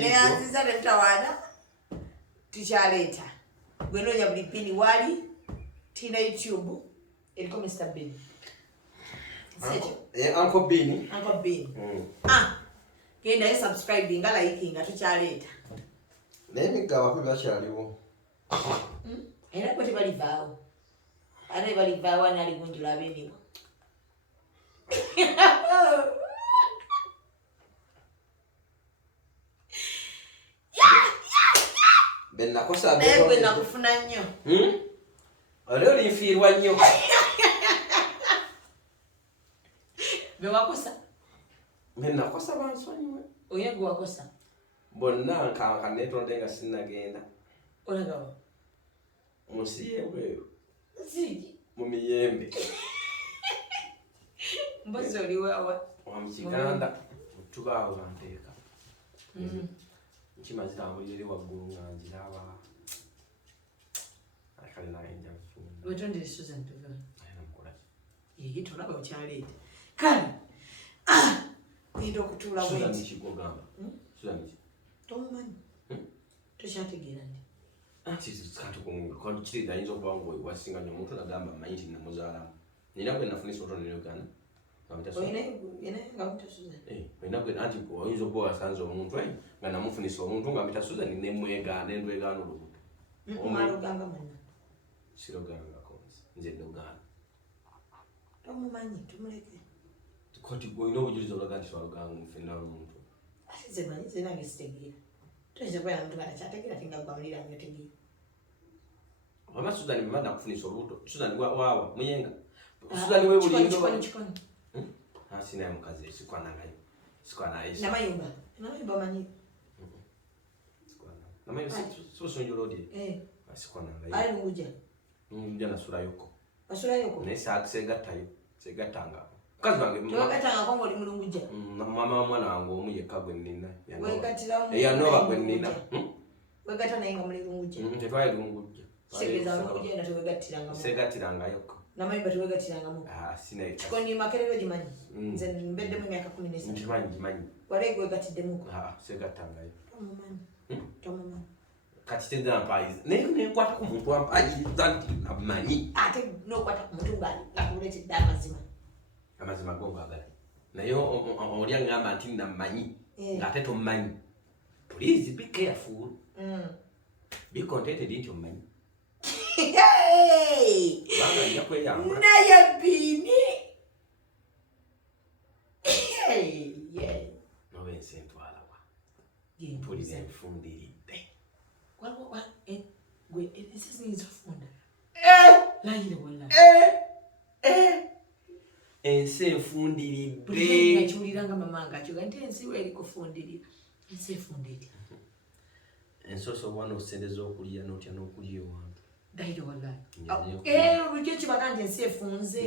neyanziza nemutawaana tukyaleeta gwenonya buli pini wali tina youtube eriko Mr. Bean Uncle Bean gendayo subscribe nga like nga tukyaleeta naye emiggawa kwe bakyaliwo era kwe tebalivaawo ate balivaawo ani aligunjula ab'emibo benakosa naye nakufuna nnyo oli olinfiirwa nnyo bewakosa benakosa bansonyiwe oye gwe wakosa bonna nkanetonde nga sinnagenda olagawa munsi yebweru Siji mu miyembe mbozi oliwawa wamukiganda tubaawo banteeka nkima zitambulira eri waggulu nga nziraba kale naye njafunda wetondere Susan tuvana namukolaki yeye tolaba okyaleeta kale genda okutuula Susan kigogamba Susan tomumanyi tokyategeera nti kiti ayinza okuba nga wasinga nyo omuntu nagamba manyi nti namuzaalamu nina gwe nafunisa otonera Uganda gwe anti oyinza okuba wasanze omuntu nga namufunisa omuntu nga mpita Susan nemwega nendwegaana olubuto. Omaluganga mwenna. Siroganga konzi. Nze ndogana. Tomumanyi tumuleke. Kati olina obujulizi obulaga nti twaluganga mufenna omuntu. Ate nze manyi nze nange sitegeera. Tuyinza kubeera omuntu nga takyategeera ate nga gwamulira nnyo tegeera. Wama Susan bwe nakufunisa olubuto. Susan waawa muyenga. Susan we bulindo. Chikoni. Sina mukazi sikwanangayo. Sikwanaayo. Namayumba manyi. Namayumba sonjolo odi. Sikwanangayo. Ali nuja. Nja nasula yoko. Basula yoko. Ne segattayo. Segattanga. Mukazi wange twagattanga kongo oli mulunguja. Mama wa mwana wange omu yekka gwe nnina. Wegattira mu. Yanooba gwe nnina. Wegatta naye nga muli lunguja. Tetwali lunguja. Segeza lunguja nga tewegattirangamu. Segattirangayo. Namayumba tewegattirangamu. Sina. Chikoni Makerero gimanyi. Nze mbeddemu emyaka 13. Gimanyi. Wale gwegattiddemu. Segattangayo. Tomumanyi. Kati tegampa nenkwata ku muntu ampayiriza nti namanyi. Ate nokwata ku muntu ngakuleetedde amazima. Amazima go ngaagala. Naye oli angamba nti namanyi ng'ate tomanyi. Please be careful. Be contented nti omanyi. Banga nja kweyamba. Naye bini. Nobe nsi entwala wa. Mpulira enfundiridde. Gwe ensi ziyinza ofunda. Layira wala. Ensi enfundiridde. Buli nakiwuliranga mamange akyoga nti ensi weerikufundirira. Ensi efundidde. Ensoso obwana osendeza okulya n'otya n'okulya ewantu. Layira wala. Olujjo kibaga nti ensi efunze.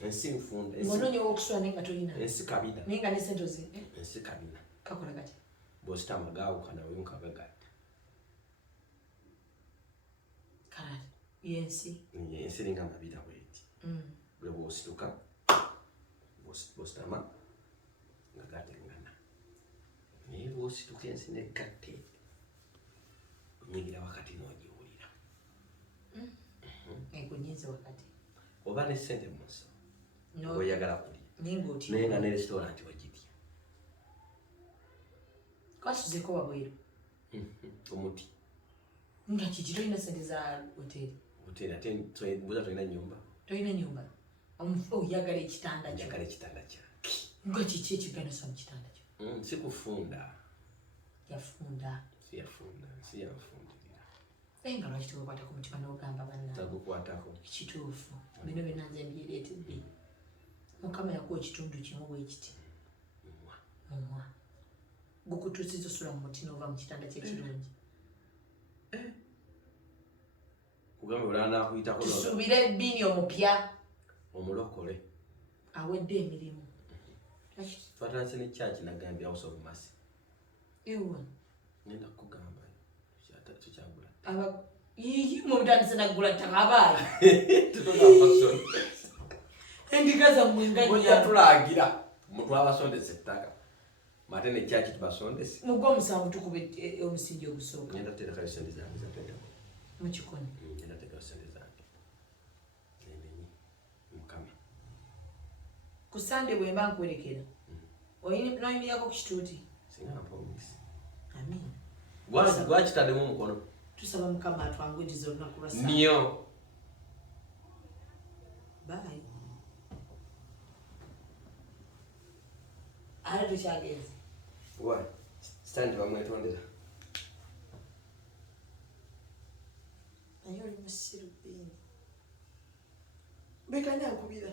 Ensi nfunda. Ng'onoonya ow'okusula naye nga tolina. Ensi kabina. Naye nga n'essente ze. Ensi kabina. Kakola kati. Bw'osita amagaawuka nawe nkagagatta. Kalati. Yensi. Ensi eringa amabira bw'eti. Bwe bw'osituka. Bw'ositama. Nga gattengana. Naye bw'osituka ensi n'egatte. Onyigira wakati n'ogiwulira. Ekunyize wakati. Oba n'essente mu nsi. Oyagala kulya. Naye nga ne restaurant wagirya. Kwasuzeko wabweru. Omuti. Nga kiki tolina ssente za hoteri. Hoteri ate mbuuza tolina nnyumba. Tolina nnyumba. Oyagala ekitanda kyo. Njagala ekitanda kyange. Nga kiki ekigandisa mu kitanda kyo. Si kufunda. Yafunda. Si yafunda. Si yanfundirira. Naye nga lwaki tewekwata ku mutima n'ogamba bannaabwe. Tagukwatako. Kituufu. Bino byonna nze mbyereetedde. Mukama yakuwa ekitundu kimu bwe kiti. Mumwa. Gukutuusiza osula mu muti n'ova mu kitanda ky'ekirungi. Kugambe olanda akuyitako. Tusuubire bini omupya. Omulokole. Awedde emirimu. Twatanse ne church nagambye House of Mercy. Ewa. Nenda kugamba. Tukyagula. Iyi mutandise nagula takabaye. Tutogamba. Endiga zammwe nga Bojja tulagira. Omuntu abasondese ettaka. Mate ne church tubasondese. Mugwa omusanvu tukube omusingi ogusooka. Ngenda tereka sente zange zatenda. Mu kikoni. Ngenda tereka sente zange. Nendenyi. Mukama. Ku Sunday bwe mba nkwerekera. Noyimirako ku kituuti. Singa promise. Amin. Gwakitaddemu omukono. Tusaba Mukama atwanguyirize olunaku lwa Sunday. Nnyo. Bye. Ale tukyagenze. Wa. Stand bamwetondera. Naye oli musiru bbini. Bekani akubira.